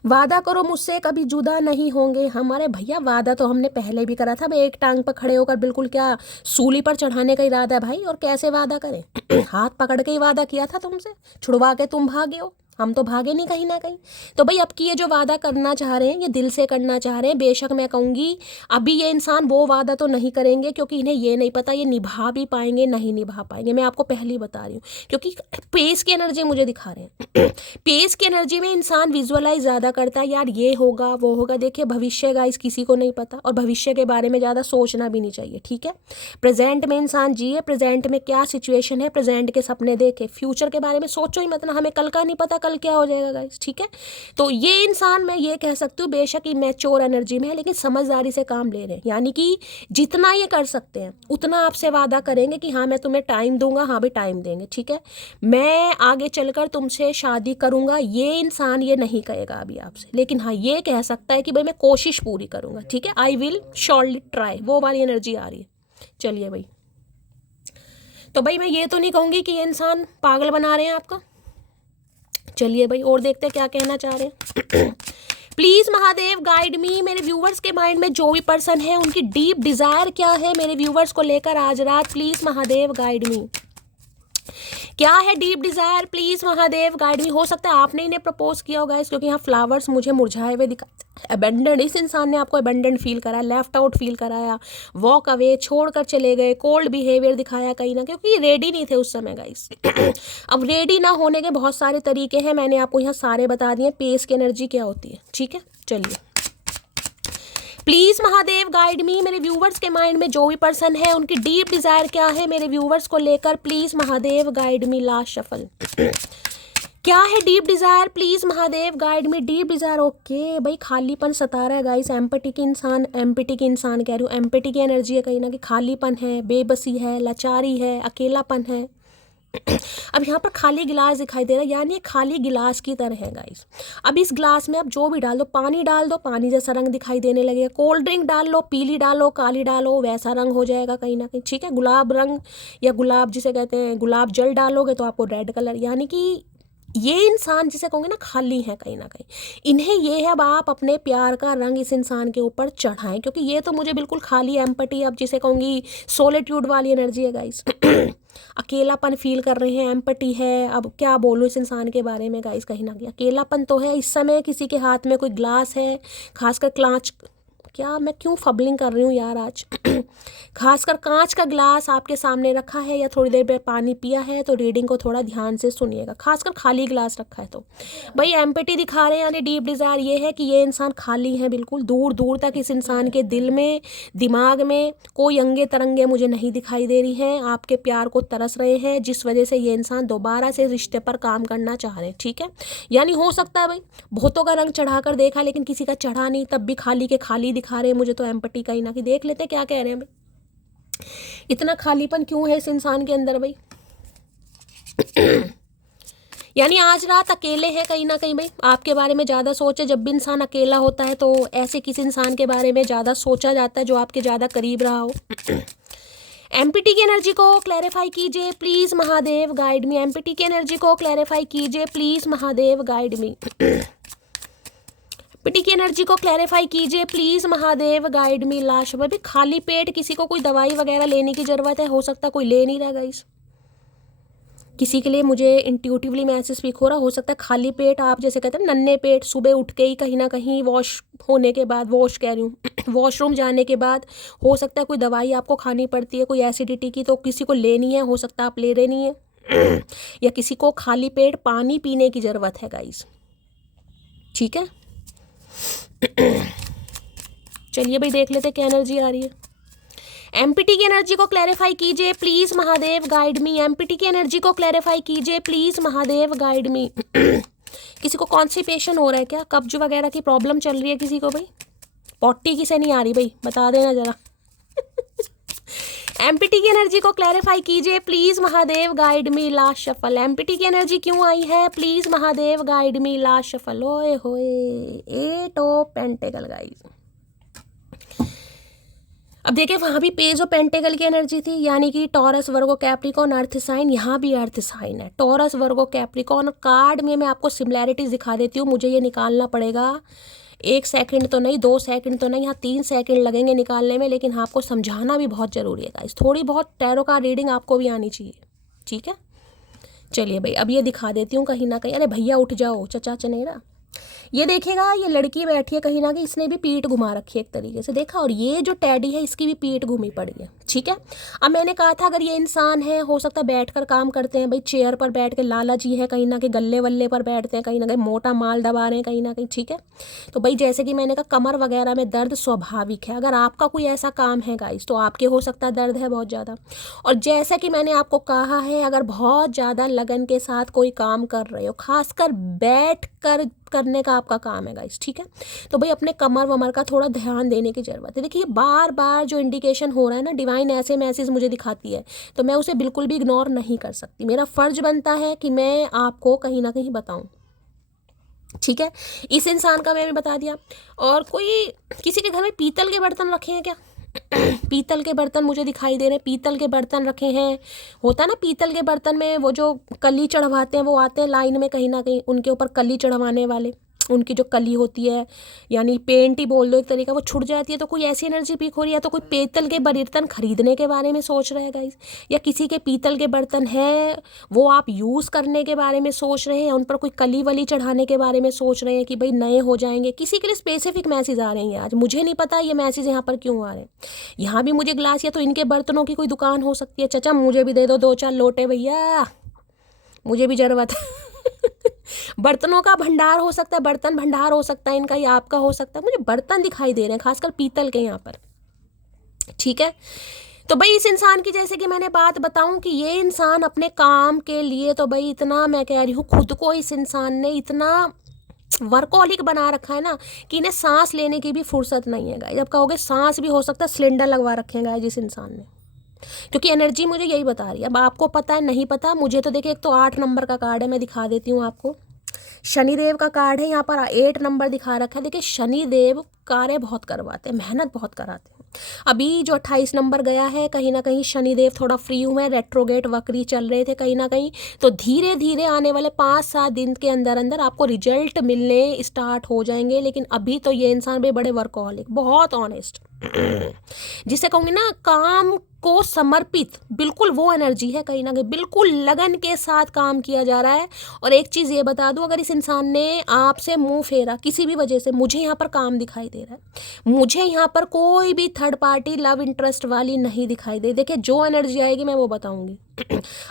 वादा करो मुझसे कभी जुदा नहीं होंगे। हमारे भैया वादा तो हमने पहले भी करा था भाई, एक टांग पर खड़े होकर, बिल्कुल क्या सूली पर चढ़ाने का इरादा है भाई, और कैसे वादा करें? हाथ पकड़ के ही वादा किया था तुमसे, छुड़वा के तुम भागे हो, हम तो भागे नहीं कहीं ना कहीं। तो भाई अब की ये जो वादा करना चाह रहे हैं, ये दिल से करना चाह रहे हैं। बेशक मैं कहूँगी अभी ये इंसान वो वादा तो नहीं करेंगे, क्योंकि इन्हें ये नहीं पता ये निभा भी पाएंगे नहीं निभा पाएंगे, मैं आपको पहले ही बता रही हूँ, क्योंकि पेस की एनर्जी मुझे दिखा रहे हैं। पेस की एनर्जी में इंसान विजुअलाइज ज़्यादा करता है, यार ये होगा वो होगा। देखिए भविष्य गाइस किसी को नहीं पता, और भविष्य के बारे में ज़्यादा सोचना भी नहीं चाहिए, ठीक है। प्रेजेंट में इंसान जिए, प्रेजेंट में क्या सिचुएशन है, प्रेजेंट के सपने देखे, फ्यूचर के बारे में सोचो ही मत ना, हमें कल का नहीं पता कल क्या हो जाएगा गाइस, ठीक है। तो ये इंसान मैं ये कह सकती हूँ बेशक ही मैच्योर एनर्जी में है, लेकिन समझदारी से काम ले रहे हैं, यानी कि जितना ये कर सकते हैं उतना आपसे वादा करेंगे कि हाँ मैं तुम्हें टाइम दूंगा, हाँ भी टाइम देंगे, ठीक है। मैं आगे चलकर तुमसे शादी करूंगा, ये इंसान ये नहीं कहेगा अभी आपसे, लेकिन हाँ ये कह सकता है कि भाई मैं कोशिश पूरी करूंगा, ठीक है, आई विल श्योरली ट्राई, वो वाली एनर्जी आ रही है। चलिए भाई, तो भाई मैं ये तो नहीं कहूँगी कि ये इंसान पागल बना रहे हैं आपका। चलिए भाई और देखते हैं क्या कहना चाह रहे हैं। प्लीज महादेव गाइड मी। मेरे व्यूवर्स के माइंड में जो भी पर्सन है उनकी डीप डिजायर क्या है मेरे व्यूवर्स को लेकर आज रात, प्लीज महादेव गाइड मी। क्या है deep Dzire, please Mahadev guide मी। हो सकता है आपने इन्हें प्रपोज किया होगा, क्योंकि यहाँ फ्लावर्स मुझे मुरझाए हुए दिखाते। अबेंडेंड, इस इंसान ने आपको अबेंडेंड फील कराया, लेफ्ट आउट फील कराया, वॉक अवे, छोड़कर चले गए, कोल्ड बिहेवियर दिखाया कहीं ना, क्योंकि रेडी नहीं थे उस समय गाइस। अब रेडी ना होने के बहुत सारे तरीके हैं, मैंने आपको यहाँ सारे बता दिए। पेस की एनर्जी क्या होती है, ठीक है। चलिए प्लीज महादेव गाइड मी। मेरे व्यूवर्स के माइंड में जो भी पर्सन है उनकी डीप डिजायर क्या है मेरे व्यूवर्स को लेकर, please Mahadev guide me. Last shuffle क्या है deep Dzire, please Mahadev guide me. Deep Dzire, okay भाई, खालीपन सता रहा है गाइस। एम्पैथी की इंसान, एम्पैथी की इंसान कह रही हूँ, एम्पैथी की एनर्जी है कहीं ना, कि खालीपन है, बेबसी है, लाचारी है, अकेलापन है। अब यहाँ पर खाली गिलास दिखाई दे रहा है, यानी खाली गिलास की तरह है गाइस। अब इस ग्लास में आप जो भी डाल दो, पानी डाल दो, पानी जैसा रंग दिखाई देने लगेगा। कोल्ड ड्रिंक डाल लो, पीली डालो, काली डालो, वैसा रंग हो जाएगा कहीं ना कहीं, ठीक है। गुलाब रंग या गुलाब जिसे कहते हैं, गुलाब जल डालोगे तो आपको रेड कलर, यानी कि ये इंसान जिसे कहोगे ना खाली है कहीं ना कहीं, इन्हें ये है अब आप अपने प्यार का रंग इस इंसान के ऊपर चढ़ाएं, क्योंकि ये तो मुझे बिल्कुल खाली एम्पैथी, अब जिसे कहूँगी सोलिट्यूड वाली एनर्जी है गाइस। अकेलापन फील कर रहे हैं, एम्पैथी है। अब क्या बोलूँ इस इंसान के बारे में गाइस, कहीं ना कहीं अकेलापन तो है। इस समय किसी के हाथ में कोई ग्लास है, खासकर कांच, क्या मैं क्यों फबलिंग कर रही हूँ यार आज। खासकर कांच का ग्लास आपके सामने रखा है, या थोड़ी देर बाद पानी पिया है, तो रीडिंग को थोड़ा ध्यान से सुनिएगा। खासकर खाली ग्लास रखा है तो भाई एम्पैथी दिखा रहे हैं, यानी डीप डिजायर ये है कि ये इंसान खाली है बिल्कुल। दूर दूर तक इस इंसान के दिल में, दिमाग में कोई अंगे तरंगे मुझे नहीं दिखाई दे रही हैं। आपके प्यार को तरस रहे हैं, जिस वजह से ये इंसान दोबारा से रिश्ते पर काम करना चाह रहे हैं, ठीक है। यानी हो सकता है भाई बहुतों का रंग चढ़ा कर देखा, लेकिन किसी का चढ़ा नहीं, तब भी खाली के खाली दिखा रहे हैं मुझे तो एम्पैथी कहीं ना कहीं। देख लेते क्या कह रहे हैं भाई, इतना खालीपन क्यों है इस इंसान के अंदर भाई। यानी आज रात अकेले हैं कहीं ना कहीं भाई, आपके बारे में ज़्यादा सोचे। जब भी इंसान अकेला होता है तो ऐसे किसी इंसान के बारे में ज़्यादा सोचा जाता है जो आपके ज़्यादा करीब रहा हो। एम्पैथी की एनर्जी को क्लैरिफाई कीजिए please Mahadev guide me. Empathy की एनर्जी को क्लैरिफाई कीजिए please Mahadev guide me. Empathy की एनर्जी को क्लैरिफाई कीजिए please Mahadev guide me. Last में भी खाली पेट, किसी को कोई दवाई वगैरह लेने की ज़रूरत है, हो सकता है कोई ले नहीं रहा गाइस। किसी के लिए मुझे इंट्यूटिवली मैसेज स्पीक हो रहा, हो सकता है खाली पेट, आप जैसे कहते हैं नन्हे पेट, सुबह उठ के ही कहीं ना कहीं वॉश होने के बाद, वॉश कह रही हूँ वॉशरूम जाने के बाद हो सकता है कोई दवाई आपको खानी पड़ती है, कोई एसिडिटी की, तो किसी को लेनी है, हो सकता है आप ले रहे नहीं है। या किसी को खाली पेट पानी पीने की ज़रूरत है गाइस, ठीक है। चलिए भाई देख लेते क्या एनर्जी आ रही है। एम्पैथी की एनर्जी को क्लैरिफाई कीजिए please Mahadev guide me. Empathy की एनर्जी को क्लैरिफाई कीजिए प्लीज महादेव गाइड मी। किसी को कॉन्स्टिपेशन हो रहा है क्या, कब्ज वगैरह की प्रॉब्लम चल रही है किसी को भाई, पॉटी किसे नहीं आ रही भाई बता देना जरा। एम्पैथी की एनर्जी को क्लैरिफाई कीजिए please Mahadev guide me. Last shuffle, empathy की एनर्जी क्यों आई है please Mahadev guide me. Last shuffle, ओए होए 8 ऑफ पेंटेकल गाइस। अब देखिए वहाँ भी पेज ऑफ पेंटेकल की एनर्जी थी, यानी कि Taurus Virgo Capricorn earth sign, यहाँ भी अर्थ साइन है टॉरस वर्गो कैप्रिकॉर्न। कार्ड में मैं आपको सिमिलैरिटीज दिखा देती हूँ, मुझे ये निकालना पड़ेगा 1 सेकंड तो नहीं, 2 सेकंड तो नहीं, यहाँ 3 सेकंड लगेंगे निकालने में, लेकिन आपको समझाना भी बहुत ज़रूरी है गाइस। थोड़ी बहुत टैरो का रीडिंग आपको भी आनी चाहिए, ठीक है। चलिए भाई अब ये दिखा देती हूँ कहीं ना कहीं। अरे भैया उठ जाओ चचा चनेरा। ये देखिएगा ये लड़की बैठी है कहीं ना कहीं, इसने भी पीठ घुमा रखी है एक तरीके से, देखा। और ये जो टैडी है इसकी भी पीठ घूमी पड़ी है, ठीक है। अब मैंने कहा था अगर ये इंसान है, हो सकता है बैठकर काम करते हैं भाई, चेयर पर बैठ के, लाला जी है कहीं ना कहीं, गले वल्ले पर बैठते हैं कहीं ना कहीं, मोटा माल दबा रहे हैं कहीं ना कहीं, ठीक है। तो भाई जैसे कि मैंने कहा कमर वगैरह में दर्द स्वाभाविक है, अगर आपका कोई ऐसा काम है गाइस तो आपके हो सकता है दर्द है बहुत ज़्यादा। और जैसा कि मैंने आपको कहा है अगर बहुत ज़्यादा लगन के साथ कोई काम कर रहे हो, खासकर बैठ कर करने का आपका काम है गाइस, ठीक है, तो भाई अपने कमर वमर का थोड़ा ध्यान देने की ज़रूरत है। देखिए बार बार जो इंडिकेशन हो रहा है ना, डिवाइन ऐसे मैसेज मुझे दिखाती है, तो मैं उसे बिल्कुल भी इग्नोर नहीं कर सकती। मेरा फ़र्ज बनता है कि मैं आपको कहीं ना कहीं बताऊं, ठीक है। इस इंसान का मैंने बता दिया। और कोई किसी के घर में पीतल के बर्तन रखे हैं क्या? पीतल के बर्तन मुझे दिखाई दे रहे हैं, पीतल के बर्तन रखे हैं। होता ना पीतल के बर्तन में वो जो कली चढ़वाते हैं, वो आते हैं लाइन में कहीं ना कहीं, उनके ऊपर कली चढ़वाने वाले, उनकी जो कली होती है, यानी पेंट ही बोल दो एक तरीका, वो छूट जाती है। तो कोई ऐसी एनर्जी पीक हो रही है, तो कोई पीतल के बर्तन खरीदने के बारे में सोच रहे हैं गाइस, या किसी के पीतल के बर्तन है वो आप यूज़ करने के बारे में सोच रहे हैं, या उन पर कोई कली वली चढ़ाने के बारे में सोच रहे हैं कि भाई नए हो जाएंगे। किसी के लिए स्पेसिफिक मैसेज आ रहे हैं आज, मुझे नहीं पता ये मैसेज यहाँ पर क्यों आ रहे हैं। यहाँ भी मुझे ग्लास, या तो इनके बर्तनों की कोई दुकान हो सकती है। चाचा मुझे भी दे दो 2-4 लोटे भैया, मुझे भी ज़रूरत है। बर्तनों का भंडार हो सकता है, बर्तन भंडार हो सकता है इनका, या आपका हो सकता है। मुझे बर्तन दिखाई दे रहे हैं, खासकर पीतल के यहाँ पर, ठीक है। तो भाई इस इंसान की, जैसे कि मैंने बात बताऊं कि ये इंसान अपने काम के लिए, तो भाई इतना मैं कह रही हूँ, खुद को इस इंसान ने इतना वर्कहोलिक बना रखा है ना कि इन्हें सांस लेने की भी फुर्सत नहीं है गाइस। जब कहोगे सांस भी हो सकता है, सिलेंडर लगवा रखे हैं गाइस जिस इंसान ने, क्योंकि एनर्जी मुझे यही बता रही है। अब आपको पता है नहीं पता, मुझे तो देखिए, एक तो 8 नंबर का कार्ड है, मैं दिखा देती हूँ आपको। शनिदेव का कार्ड है, यहाँ पर 8 नंबर दिखा रखा है। देखिए शनिदेव कार्य बहुत करवाते हैं, मेहनत बहुत कराते हैं। अभी जो 28 नंबर गया है, कहीं ना कहीं शनिदेव थोड़ा फ्री हुए हैं, रेट्रोगेट वक्री चल रहे थे कहीं ना कहीं, तो धीरे धीरे आने वाले 5-7 दिन के अंदर अंदर आपको रिजल्ट मिलने स्टार्ट हो जाएंगे। लेकिन अभी तो ये इंसान भी बड़े वर्कहोलिक, बहुत ऑनेस्ट, जिसे कहूँगी ना काम को समर्पित, बिल्कुल वो एनर्जी है कहीं ना कहीं, बिल्कुल लगन के साथ काम किया जा रहा है। और एक चीज़ ये बता दूं, अगर इस इंसान ने आपसे मुंह फेरा किसी भी वजह से, मुझे यहाँ पर काम दिखाई दे रहा है, मुझे यहाँ पर कोई भी थर्ड पार्टी लव इंटरेस्ट वाली नहीं दिखाई दे। देखिए जो एनर्जी आएगी मैं वो बताऊंगी।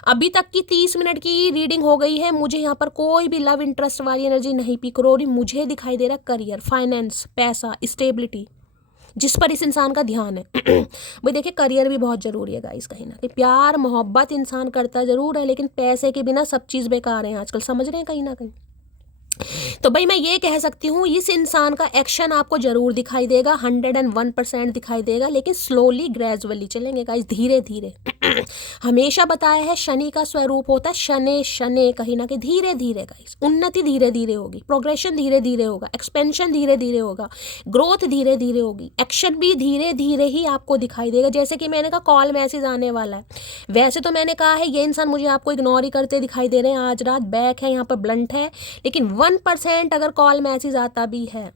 अभी तक की 30 मिनट की रीडिंग हो गई है, मुझे यहाँ पर कोई भी लव इंटरेस्ट वाली एनर्जी नहीं पिक हो रही। मुझे दिखाई दे रहा है करियर, फाइनेंस, पैसा, स्टेबिलिटी, जिस पर इस इंसान का ध्यान है। भाई देखिए करियर भी बहुत ज़रूरी है गाइस, कहीं ना कहीं प्यार मोहब्बत इंसान करता ज़रूर है, लेकिन पैसे के बिना सब चीज़ बेकार है आजकल, समझ रहे हैं कहीं ना कहीं। तो भाई मैं ये कह सकती हूँ इस इंसान का एक्शन आपको जरूर दिखाई देगा, 101% दिखाई देगा, लेकिन स्लोली ग्रेजुअली चलेंगे गाइस, धीरे धीरे। हमेशा बताया है शनि का स्वरूप होता है शनि शनि, कहीं ना कहीं धीरे धीरे गाइस, उन्नति धीरे धीरे होगी, प्रोग्रेशन धीरे धीरे होगा, एक्सपेंशन धीरे धीरे होगा, ग्रोथ धीरे धीरे होगी, एक्शन भी धीरे धीरे ही आपको दिखाई देगा। जैसे कि मैंने कहा कॉल मैसेज आने वाला है, वैसे तो मैंने कहा है ये इंसान मुझे आपको इग्नोर ही करते दिखाई दे रहे हैं आज रात, बैक है यहाँ पर, ब्लंट है, लेकिन 1% अगर कॉल मैसेज आता भी है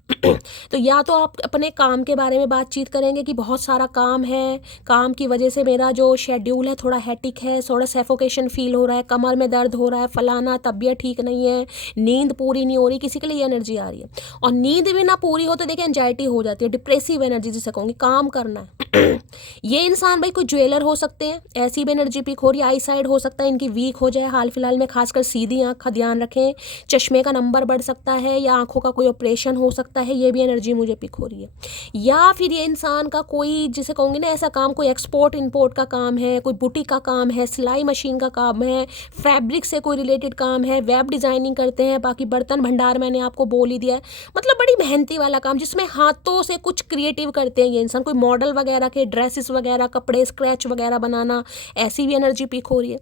तो या तो आप अपने काम के बारे में बातचीत करेंगे कि बहुत सारा काम है, काम की वजह से मेरा जो शेड्यूल है थोड़ा हेटिक है, थोड़ा सैफोकेशन फील हो रहा है, कमर में दर्द हो रहा है, फलाना, तबीयत ठीक नहीं है, नींद पूरी नहीं हो रही, किसी के लिए एनर्जी आ रही है। और नींद भी ना पूरी हो तो देखिए एंजाइटी हो जाती है, डिप्रेसिव एनर्जी जिसे कहूँगी, काम करना है। ये इंसान भाई कोई ज्वेलर हो सकते हैं, ऐसी भी एनर्जी पिक हो रही है। आई साइड हो सकता है इनकी वीक हो जाए हाल फिलहाल में, खासकर सीधी आँख का ध्यान रखें, चश्मे का नंबर बढ़ सकता है, या आंखों का कोई ऑपरेशन हो सकता है, ये भी एनर्जी मुझे पिक हो रही है। या फिर ये इंसान का कोई, जिसे कहूँगी ना ऐसा काम, कोई एक्सपोर्ट इंपोर्ट का काम है, कोई बुटीक का काम है, सिलाई मशीन का काम है, फैब्रिक से कोई रिलेटेड काम है, वेब डिज़ाइनिंग करते हैं, बाकी बर्तन भंडार मैंने आपको बोल ही दिया है, मतलब बड़ी मेहनती वाला काम जिसमें हाथों से कुछ क्रिएटिव करते हैं ये इंसान, कोई मॉडल वगैरह के ड्रेसेस वगैरह, कपड़े स्क्रैच वगैरह बनाना, ऐसी भी एनर्जी पिक हो रही है।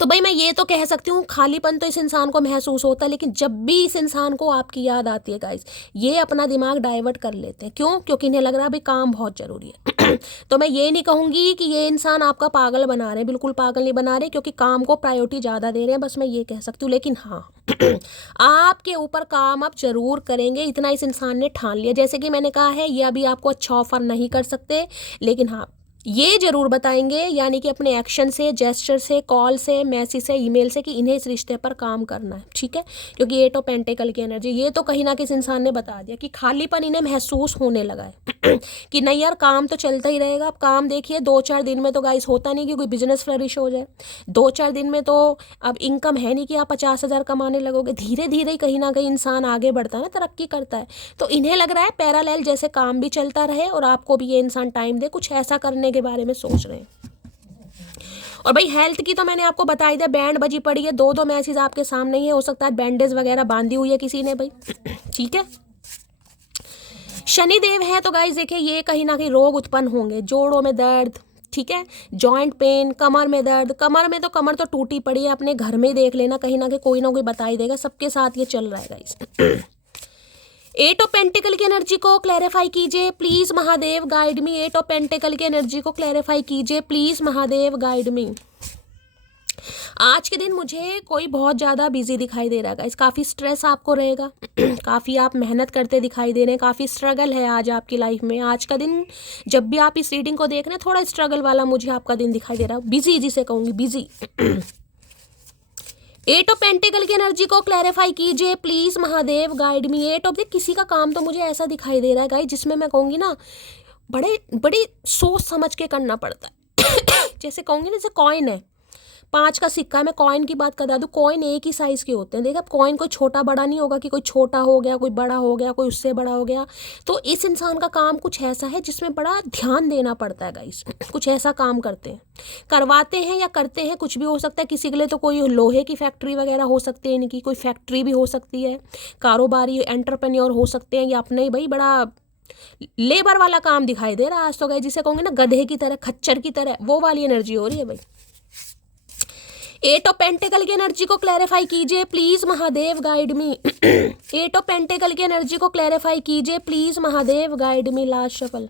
तो भाई मैं ये तो कह सकती हूँ खालीपन तो इस इंसान को महसूस होता है, लेकिन जब भी इस इंसान को आपकी याद आती है गाइस, ये अपना दिमाग डाइवर्ट कर लेते हैं। क्यों? क्योंकि इन्हें लग रहा है भाई काम बहुत ज़रूरी है। तो मैं ये नहीं कहूँगी कि ये इंसान आपका पागल बना रहे हैं, बिल्कुल पागल नहीं बना रहे, क्योंकि काम को प्रायोरिटी ज़्यादा दे रहे हैं, बस मैं ये कह सकती हूँ। लेकिन हाँ आपके ऊपर काम आप जरूर करेंगे, इतना इस इंसान ने ठान लिया। जैसे कि मैंने कहा है ये अभी आपको अच्छा ऑफर नहीं कर सकते, लेकिन हाँ ये जरूर बताएंगे, यानी कि अपने एक्शन से, जेस्चर से, कॉल से, मैसेज से, ईमेल से, कि इन्हें इस रिश्ते पर काम करना है, ठीक है। क्योंकि 8 ऑफ पेंटिकल की एनर्जी, ये तो कहीं ना किसी इंसान ने बता दिया कि खालीपन इन्हें महसूस होने लगा है कि नहीं यार काम तो चलता ही रहेगा। अब काम देखिए 2-4 दिन में तो गाइस होता नहीं कि कोई बिजनेस फ्लरिश हो जाए, 2-4 दिन में तो अब इनकम है नहीं कि आप 50,000 कमाने लगोगे। धीरे धीरे कहीं ना कहीं इंसान आगे बढ़ता है ना, तरक्की करता है। तो इन्हें लग रहा है पैरालेल जैसे काम भी चलता रहे और आपको भी ये इंसान टाइम दे, कुछ ऐसा करने के बारे में सोच रहे हैं। और भाई हेल्थ की तो मैंने आपको बताई दिया, बैंड बजी पड़ी है, 2-2 मैसेज आपके सामने ही है, हो सकता है बैंडेज वगैरह बांधी हुई है किसी ने भाई, ठीक है। शनिदेव है तो गाइस देखिए ये कहीं ना कहीं रोग उत्पन्न होंगे, जोड़ों में दर्द, ठीक है, जॉइंट पेन, कमर में दर्द, कमर तो टूटी पड़ी है, अपने घर में देख लेना, कहीं ना कोई बता ही देगा, सबके साथ ये चल रहा है गाइस। 8 ऑफ पेंटिकल की एनर्जी को क्लैरिफाई कीजिए please Mahadev, guide me. 8 of pentacle की एनर्जी को क्लैरिफाई कीजिए प्लीज महादेव, गाइड मी। आज के दिन मुझे कोई बहुत ज़्यादा बिजी दिखाई दे रहा है गाइस, काफ़ी स्ट्रेस आपको रहेगा। काफ़ी आप मेहनत करते दिखाई दे रहे हैं, काफ़ी स्ट्रगल है आज आपकी लाइफ में। आज का दिन जब भी आप इस रीडिंग को देख रहे हैं थोड़ा स्ट्रगल वाला मुझे आपका दिन दिखाई दे रहा है, बिजी जिसे कहूँगी बिजी। एट ऑफ पेंटिकल की एनर्जी को क्लैरिफाई कीजिए please Mahadev, guide me. Eight of किसी का काम तो मुझे ऐसा दिखाई दे रहा है गाइस जिसमें मैं कहूँगी ना बड़ी सोच समझ के करना पड़ता है। जैसे कहूँगी ना, जैसे कॉइन है, 5 का सिक्का है, मैं कॉइन की बात करा दूँ, कॉइन एक ही साइज़ के होते हैं। देखा, कॉइन कोई छोटा बड़ा नहीं होगा कि कोई छोटा हो गया, कोई बड़ा हो गया, कोई उससे बड़ा हो गया। तो इस इंसान का काम कुछ ऐसा है जिसमें बड़ा ध्यान देना पड़ता है गाइस। कुछ ऐसा काम करते हैं, करवाते हैं या करते हैं, कुछ भी हो सकता है। किसी के लिए तो कोई लोहे की फैक्ट्री वगैरह हो सकती है, इनकी कोई फैक्ट्री भी हो सकती है, कारोबारी एंटरप्रेन्योर हो सकते हैं, या अपने ही भाई बड़ा लेबर वाला काम दिखाई दे रहा है आज तो गाइस, जिसे कहूँगे ना गधे की तरह, खच्चर की तरह, वो वाली एनर्जी हो रही है भाई। एट ऑफ पेंटिकल की एनर्जी को क्लैरिफाई कीजिए please Mahadev, guide me. Eight of pentacle की एनर्जी को क्लैरिफाई कीजिए please Mahadev, guide me. Last shuffle.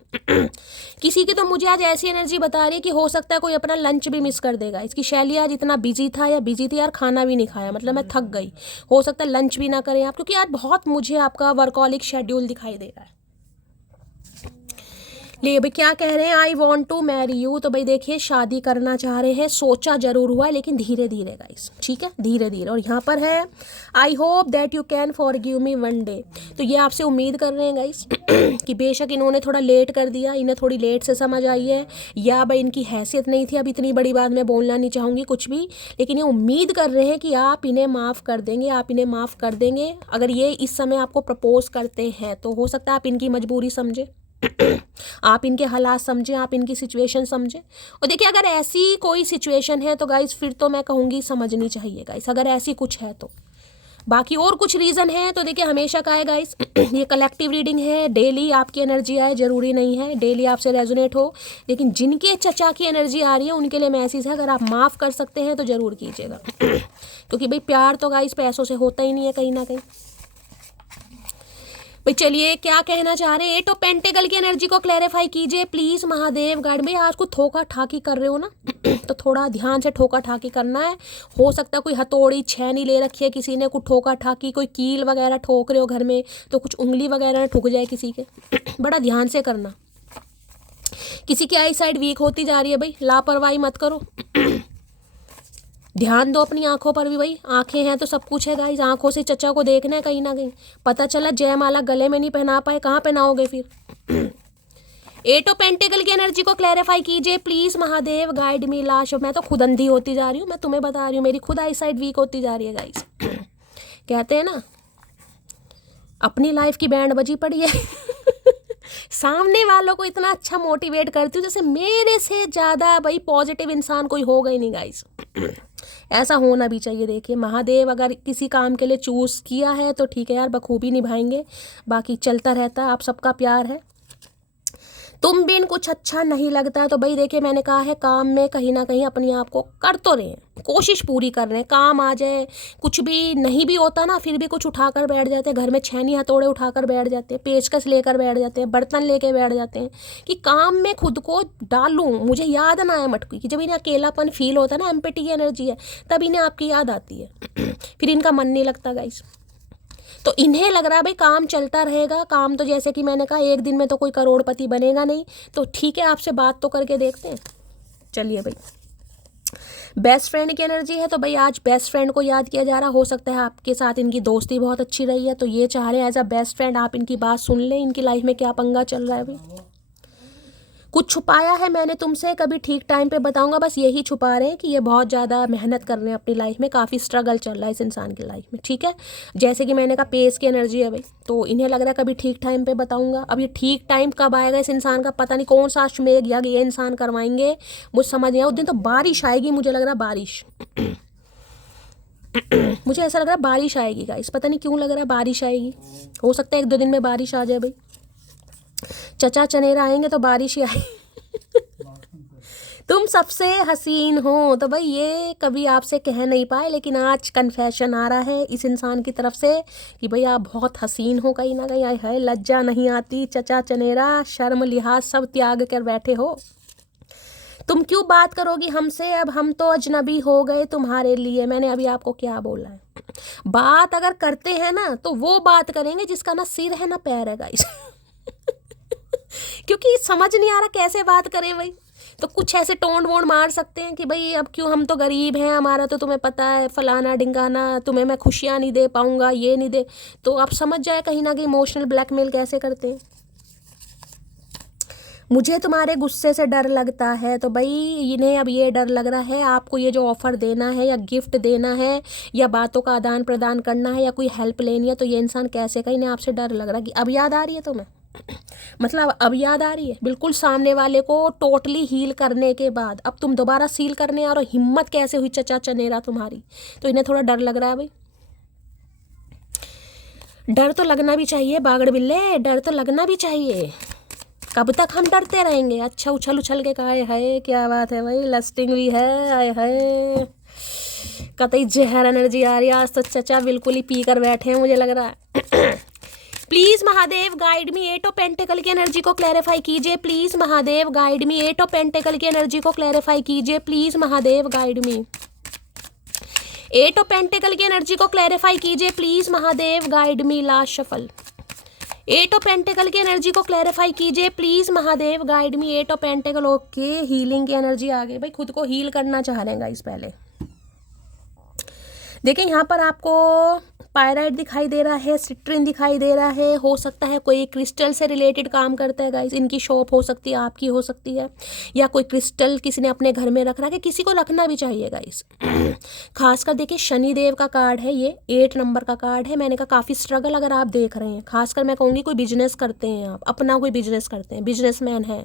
किसी की तो मुझे आज ऐसी एनर्जी बता रही है कि हो सकता है कोई अपना लंच भी मिस कर देगा। इसकी शैली आज इतना बिजी था या बिजी थी यार, खाना भी नहीं खाया, मतलब मैं थक गई। हो सकता है लंच भी ना करें आप, क्योंकि आज बहुत मुझे आपका वर्कॉलिक शेड्यूल दिखाई दे रहा है। ले भाई क्या कह रहे हैं, I want to marry you. तो भाई देखिए, शादी करना चाह रहे हैं, सोचा जरूर हुआ है लेकिन धीरे धीरे गाइस, ठीक है, धीरे धीरे। और यहाँ पर है I hope that you can forgive me one day. तो ये आपसे उम्मीद कर रहे हैं गाइस कि बेशक इन्होंने थोड़ा लेट कर दिया, इन्हें थोड़ी लेट से समझ आई है, या भाई इनकी हैसियत नहीं थी। अब इतनी बड़ी बात मैं बोलना नहीं चाहूँगी कुछ भी, लेकिन ये उम्मीद कर रहे हैं कि आप इन्हें माफ़ कर देंगे, आप इन्हें माफ़ कर देंगे। अगर ये इस समय आपको प्रपोज करते हैं तो हो सकता है आप इनकी मजबूरी समझे, आप इनके हालात समझें, आप इनकी सिचुएशन समझें। और देखिए, अगर ऐसी कोई सिचुएशन है तो गाइस फिर तो मैं कहूँगी समझनी चाहिए गाइस, अगर ऐसी कुछ है तो। बाकी और कुछ रीज़न है तो देखिए हमेशा का है गाइस। ये कलेक्टिव रीडिंग है, डेली आपकी एनर्जी आए ज़रूरी नहीं है डेली आपसे रेजोनेट हो, लेकिन जिनके चचा की एनर्जी आ रही है उनके लिए मैसेज है, अगर आप माफ़ कर सकते हैं तो ज़रूर कीजिएगा। क्योंकि भाई प्यार तो गाइस पैसों से होता ही नहीं है कहीं ना कहीं। भाई चलिए, क्या कहना चाह रहे हैं, एट ऑफ पेंटिकल की एनर्जी को क्लैरिफाई कीजिए प्लीज महादेव, गाइड। भाई आज को ठोका ठाकी कर रहे हो ना तो थोड़ा ध्यान से ठोका ठाकी करना है। हो सकता है कोई हथौड़ी छेनी ले रखी है किसी ने, कुछ ठोका ठाकी, कोई कील वगैरह ठोक रहे हो घर में, तो कुछ उंगली वगैरह ठुक जाए किसी के। बड़ा ध्यान से करना। किसी की आई साइड वीक होती जा रही है भाई, लापरवाही मत करो। ध्यान दो अपनी आंखों पर भी भाई, आंखें हैं तो सब कुछ है गाइस। आंखों से चचा को देखना है कहीं ना कहीं। पता चला जयमाला गले में नहीं पहना पाए, कहाँ पहनाओगे फिर। एट ऑफ पेंटिकल की एनर्जी को क्लैरिफाई कीजिए please Mahadev, guide me. Last. मैं तो खुद अंधी होती जा रही हूँ, मैं तुम्हें बता रही हूँ, मेरी खुद आई साइड वीक होती जा रही है गाइस। कहते हैं ना, अपनी लाइफ की बैंड बजी पड़ी है। सामने वालों को इतना अच्छा मोटिवेट करती हूँ जैसे मेरे से ज़्यादा भाई पॉजिटिव इंसान कोई होगा ही नहीं गाइस। ऐसा होना भी चाहिए। देखिए महादेव अगर किसी काम के लिए चूज़ किया है तो ठीक है यार, बखूबी निभाएंगे, बाकी चलता रहता है। आप सबका प्यार है, तुम बिन कुछ अच्छा नहीं लगता। तो भाई देखिए, मैंने कहा है काम में कहीं ना कहीं अपने आप को कर तो रहे हैं, कोशिश पूरी कर रहे हैं। काम आ जाए, कुछ भी नहीं भी होता ना, फिर भी कुछ उठाकर बैठ जाते हैं घर में, छेनी हथौड़े उठाकर बैठ जाते हैं, पेचकस लेकर बैठ जाते हैं, बर्तन लेके बैठ जाते हैं कि काम में खुद को डालूं। मुझे याद ना आए मटकी कि जब इन्हें अकेलापन फील होता है ना, एम्पैथी की एनर्जी है, तब इन्हें आपकी याद आती है। फिर इनका मन नहीं लगता गाइस। तो इन्हें लग रहा है भाई काम चलता रहेगा। काम तो जैसे कि मैंने कहा, एक दिन में तो कोई करोड़पति बनेगा नहीं, तो ठीक है आपसे बात तो करके देखते हैं। चलिए भाई, बेस्ट फ्रेंड की एनर्जी है तो भाई आज बेस्ट फ्रेंड को याद किया जा रहा। हो सकता है आपके साथ इनकी दोस्ती बहुत अच्छी रही है, तो ये चाह रहे हैं एज अ बेस्ट फ्रेंड आप इनकी बात सुन लें, इनकी लाइफ में क्या पंगा चल रहा है भाई। कुछ छुपाया है मैंने तुमसे, कभी ठीक टाइम पे बताऊंगा। बस यही छुपा रहे हैं कि ये बहुत ज़्यादा मेहनत कर रहे हैं अपनी लाइफ में, काफ़ी स्ट्रगल चल रहा है इस इंसान की लाइफ में, ठीक है। जैसे कि मैंने कहा पेस की एनर्जी है भाई, तो इन्हें लग रहा है कभी ठीक टाइम पे बताऊंगा। अब ये ठीक टाइम कब आएगा इस इंसान का पता नहीं, कौन सा अश्वमेध यज्ञ ये इंसान करवाएंगे, मुझे समझ नहीं आया। उस दिन तो बारिश आएगी, मुझे लग रहा है बारिश। मुझे ऐसा लग रहा है बारिश आएगी गाइस, पता नहीं क्यों लग रहा है बारिश आएगी। हो सकता है 1-2 दिन में बारिश आ जाए भाई। चचा चनेरा आएंगे तो बारिश ही आएगी। तुम सबसे हसीन हो, तो भाई ये कभी आपसे कह नहीं पाए, लेकिन आज कन्फेशन आ रहा है इस इंसान की तरफ से कि भाई आप बहुत हसीन हो कहीं ना कहीं। आए है, लज्जा नहीं आती, चचा चनेरा शर्म लिहाज सब त्याग कर बैठे हो। तुम क्यों बात करोगी हमसे, अब हम तो अजनबी हो गए तुम्हारे लिए। मैंने अभी आपको क्या बोला है? बात अगर करते हैं ना तो वो बात करेंगे जिसका ना सिर है ना पैर है गाइस। क्योंकि समझ नहीं आ रहा कैसे बात करें भाई। तो कुछ ऐसे टोन वोन मार सकते हैं कि भाई अब क्यों, हम तो गरीब हैं, हमारा तो तुम्हें पता है, फलाना ढिंगाना, तुम्हें मैं खुशियाँ नहीं दे पाऊँगा, ये नहीं दे। तो आप समझ जाए कहीं ना कहीं इमोशनल ब्लैकमेल कैसे करते हैं। मुझे तुम्हारे गुस्से से डर लगता है, तो भाई इन्हें अब ये डर लग रहा है आपको ये जो ऑफ़र देना है या गिफ्ट देना है या बातों का आदान प्रदान करना है या कोई हेल्प लेनी है, तो ये इंसान कैसे का, इन्हें आपसे डर लग रहा है कि अब याद आ रही है तुम्हें। मतलब अब याद आ रही है बिल्कुल, सामने वाले को टोटली हील करने के बाद अब तुम दोबारा सील करने आ रहे हो। हिम्मत कैसे हुई चचा चनेरा तुम्हारी। तो इन्हें थोड़ा डर लग रहा है भाई। डर तो लगना भी चाहिए बागड़ बिल्ले, डर तो लगना भी चाहिए। कब तक हम डरते रहेंगे। अच्छा उछल उछल के कहा है, क्या बात है भाई, लस्टिंग भी है, आए है कतई जहर एनर्जी आ रही है आज तो। चचा बिल्कुल ही पी कर बैठे हैं मुझे लग रहा है। Please Mahadev guide me, eight of pentacle की एनर्जी को क्लैरिफाई कीजिए। Please Mahadev guide me, eight of pentacle की एनर्जी को क्लैरिफाई कीजिए। Please Mahadev guide me, eight of pentacle की एनर्जी को क्लैरिफाई कीजिए। Please Mahadev guide me. Last shuffle, eight of pentacle की एनर्जी को क्लैरिफाई कीजिए। Please Mahadev guide me. Eight of pentacle, okay, healing की एनर्जी आ गई भाई। खुद को हील करना चाह रहे हैं गाइस। पहले देखिए यहाँ पर आपको पायराइट दिखाई दे रहा है, सिट्रिन दिखाई दे रहा है। हो सकता है कोई क्रिस्टल से रिलेटेड काम करता है गाइस। इनकी शॉप हो सकती है, आपकी हो सकती है, या कोई क्रिस्टल किसी ने अपने घर में रख रहा है। किसी को रखना भी चाहिए गाइस। खासकर देखिए शनि देव का कार्ड है ये, 8 नंबर का कार्ड है। मैंने कहा काफ़ी स्ट्रगल अगर आप देख रहे हैं, खासकर मैं कहूँगी कोई बिजनेस करते हैं आप, अपना कोई बिजनेस करते हैं, बिजनेसमैन है,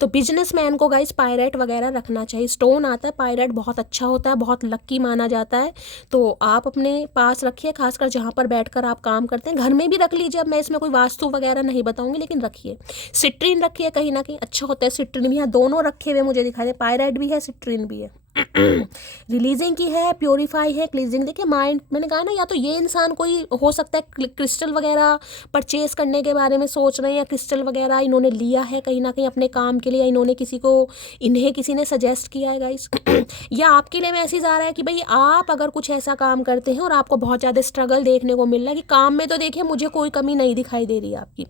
तो बिजनेसमैन को गाइस पायराइट वगैरह रखना चाहिए। स्टोन आता है पायराइट, बहुत अच्छा होता है, बहुत लक्की माना जाता है। तो आप अपने पास रखिए, खासकर जहाँ पर बैठकर आप काम करते हैं। घर में भी रख लीजिए। अब मैं इसमें कोई वास्तु वगैरह नहीं बताऊंगी, लेकिन रखिए। सिट्रीन रखिए, कहीं ना कहीं अच्छा होता है। सिट्रीन भी यहाँ दोनों रखे हुए मुझे दिखाई दे, पायराइट भी है, सिट्रीन भी है। रिलीजिंग की है, प्योरीफाई है, क्लीजिंग। देखिए माइंड, मैंने कहा ना, या तो ये इंसान कोई हो सकता है क्रिस्टल वगैरह परचेज करने के बारे में सोच रहे हैं, या क्रिस्टल वगैरह इन्होंने लिया है कहीं ना कहीं अपने काम के लिए, या इन्होंने इन्हें किसी ने सजेस्ट किया है गाइस। या आपके लिए मैसेज आ रहा है कि भाई आप अगर कुछ ऐसा काम करते हैं और आपको बहुत ज़्यादा स्ट्रगल देखने को मिल रहा है, कि काम में तो देखिए मुझे कोई कमी नहीं दिखाई दे रही है आपकी।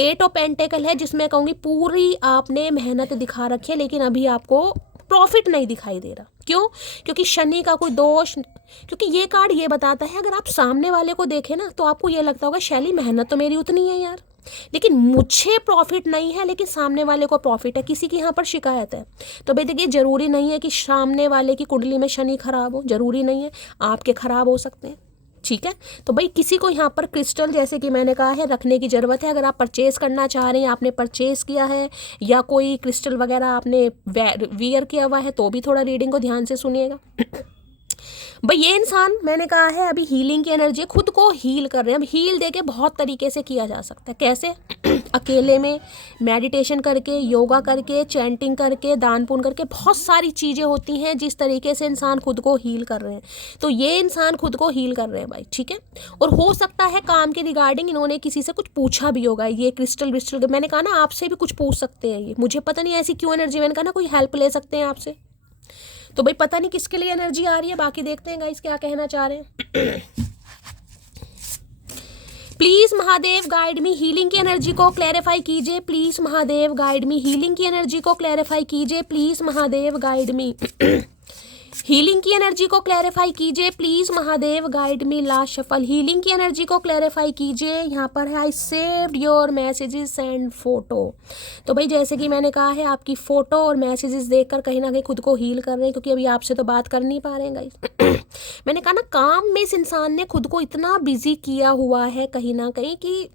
8 ऑफ पेंटिकल है, जिसमें कहूँगी पूरी आपने मेहनत दिखा रखी है, लेकिन अभी आपको प्रॉफिट नहीं दिखाई दे रहा। क्यों? क्योंकि शनि का कोई दोष, क्योंकि ये कार्ड ये बताता है, अगर आप सामने वाले को देखें ना तो आपको ये लगता होगा शैली मेहनत तो मेरी उतनी है यार, लेकिन मुझे प्रॉफिट नहीं है, लेकिन सामने वाले को प्रॉफिट है। किसी की यहाँ पर शिकायत है। तो भाई देखिए, जरूरी नहीं है कि सामने वाले की कुंडली में शनि खराब हो, जरूरी नहीं है, आपके खराब हो सकते हैं। ठीक है, तो भाई किसी को यहाँ पर क्रिस्टल, जैसे कि मैंने कहा है, रखने की ज़रूरत है। अगर आप परचेज़ करना चाह रहे हैं, आपने परचेज़ किया है, या कोई क्रिस्टल वगैरह आपने वियर किया हुआ है, तो भी थोड़ा रीडिंग को ध्यान से सुनिएगा। भाई ये इंसान, मैंने कहा है, अभी हीलिंग की एनर्जी, खुद को हील कर रहे हैं। अब हील देके बहुत तरीके से किया जा सकता है। कैसे? अकेले में, मेडिटेशन करके, योगा करके, चैंटिंग करके, दान पुण्य करके, बहुत सारी चीज़ें होती हैं जिस तरीके से इंसान खुद को हील कर रहे हैं। तो ये इंसान खुद को हील कर रहे हैं भाई। ठीक है, और हो सकता है काम के रिगार्डिंग इन्होंने किसी से कुछ पूछा भी होगा। ये क्रिस्टल विस्टल, मैंने कहा ना, आपसे भी कुछ पूछ सकते हैं। ये मुझे पता नहीं ऐसी क्यों एनर्जी, मैंने कहा ना कोई हेल्प ले सकते हैं आपसे। तो भाई पता नहीं किसके लिए एनर्जी आ रही है, बाकी देखते हैं गाइस क्या कहना चाह रहे हैं। Please Mahadev guide me, healing की एनर्जी को क्लैरिफाई कीजिए। Please Mahadev guide me, healing की एनर्जी को क्लैरिफाई कीजिए। Please Mahadev guide me, healing की एनर्जी को क्लैरिफाई कीजिए। Please Mahadev guide me. Last shuffle, healing की एनर्जी को क्लैरिफाई कीजिए। यहाँ पर है, I saved your messages and photo. तो भाई जैसे कि मैंने कहा है, आपकी फ़ोटो और मैसेजेस देखकर कहीं ना कहीं खुद को हील कर रहे हैं, क्योंकि अभी आपसे तो बात कर नहीं पा रहे हैं गाइस। मैंने कहा ना, काम में इस इंसान ने खुद को इतना बिजी किया हुआ है कहीं ना कहीं कि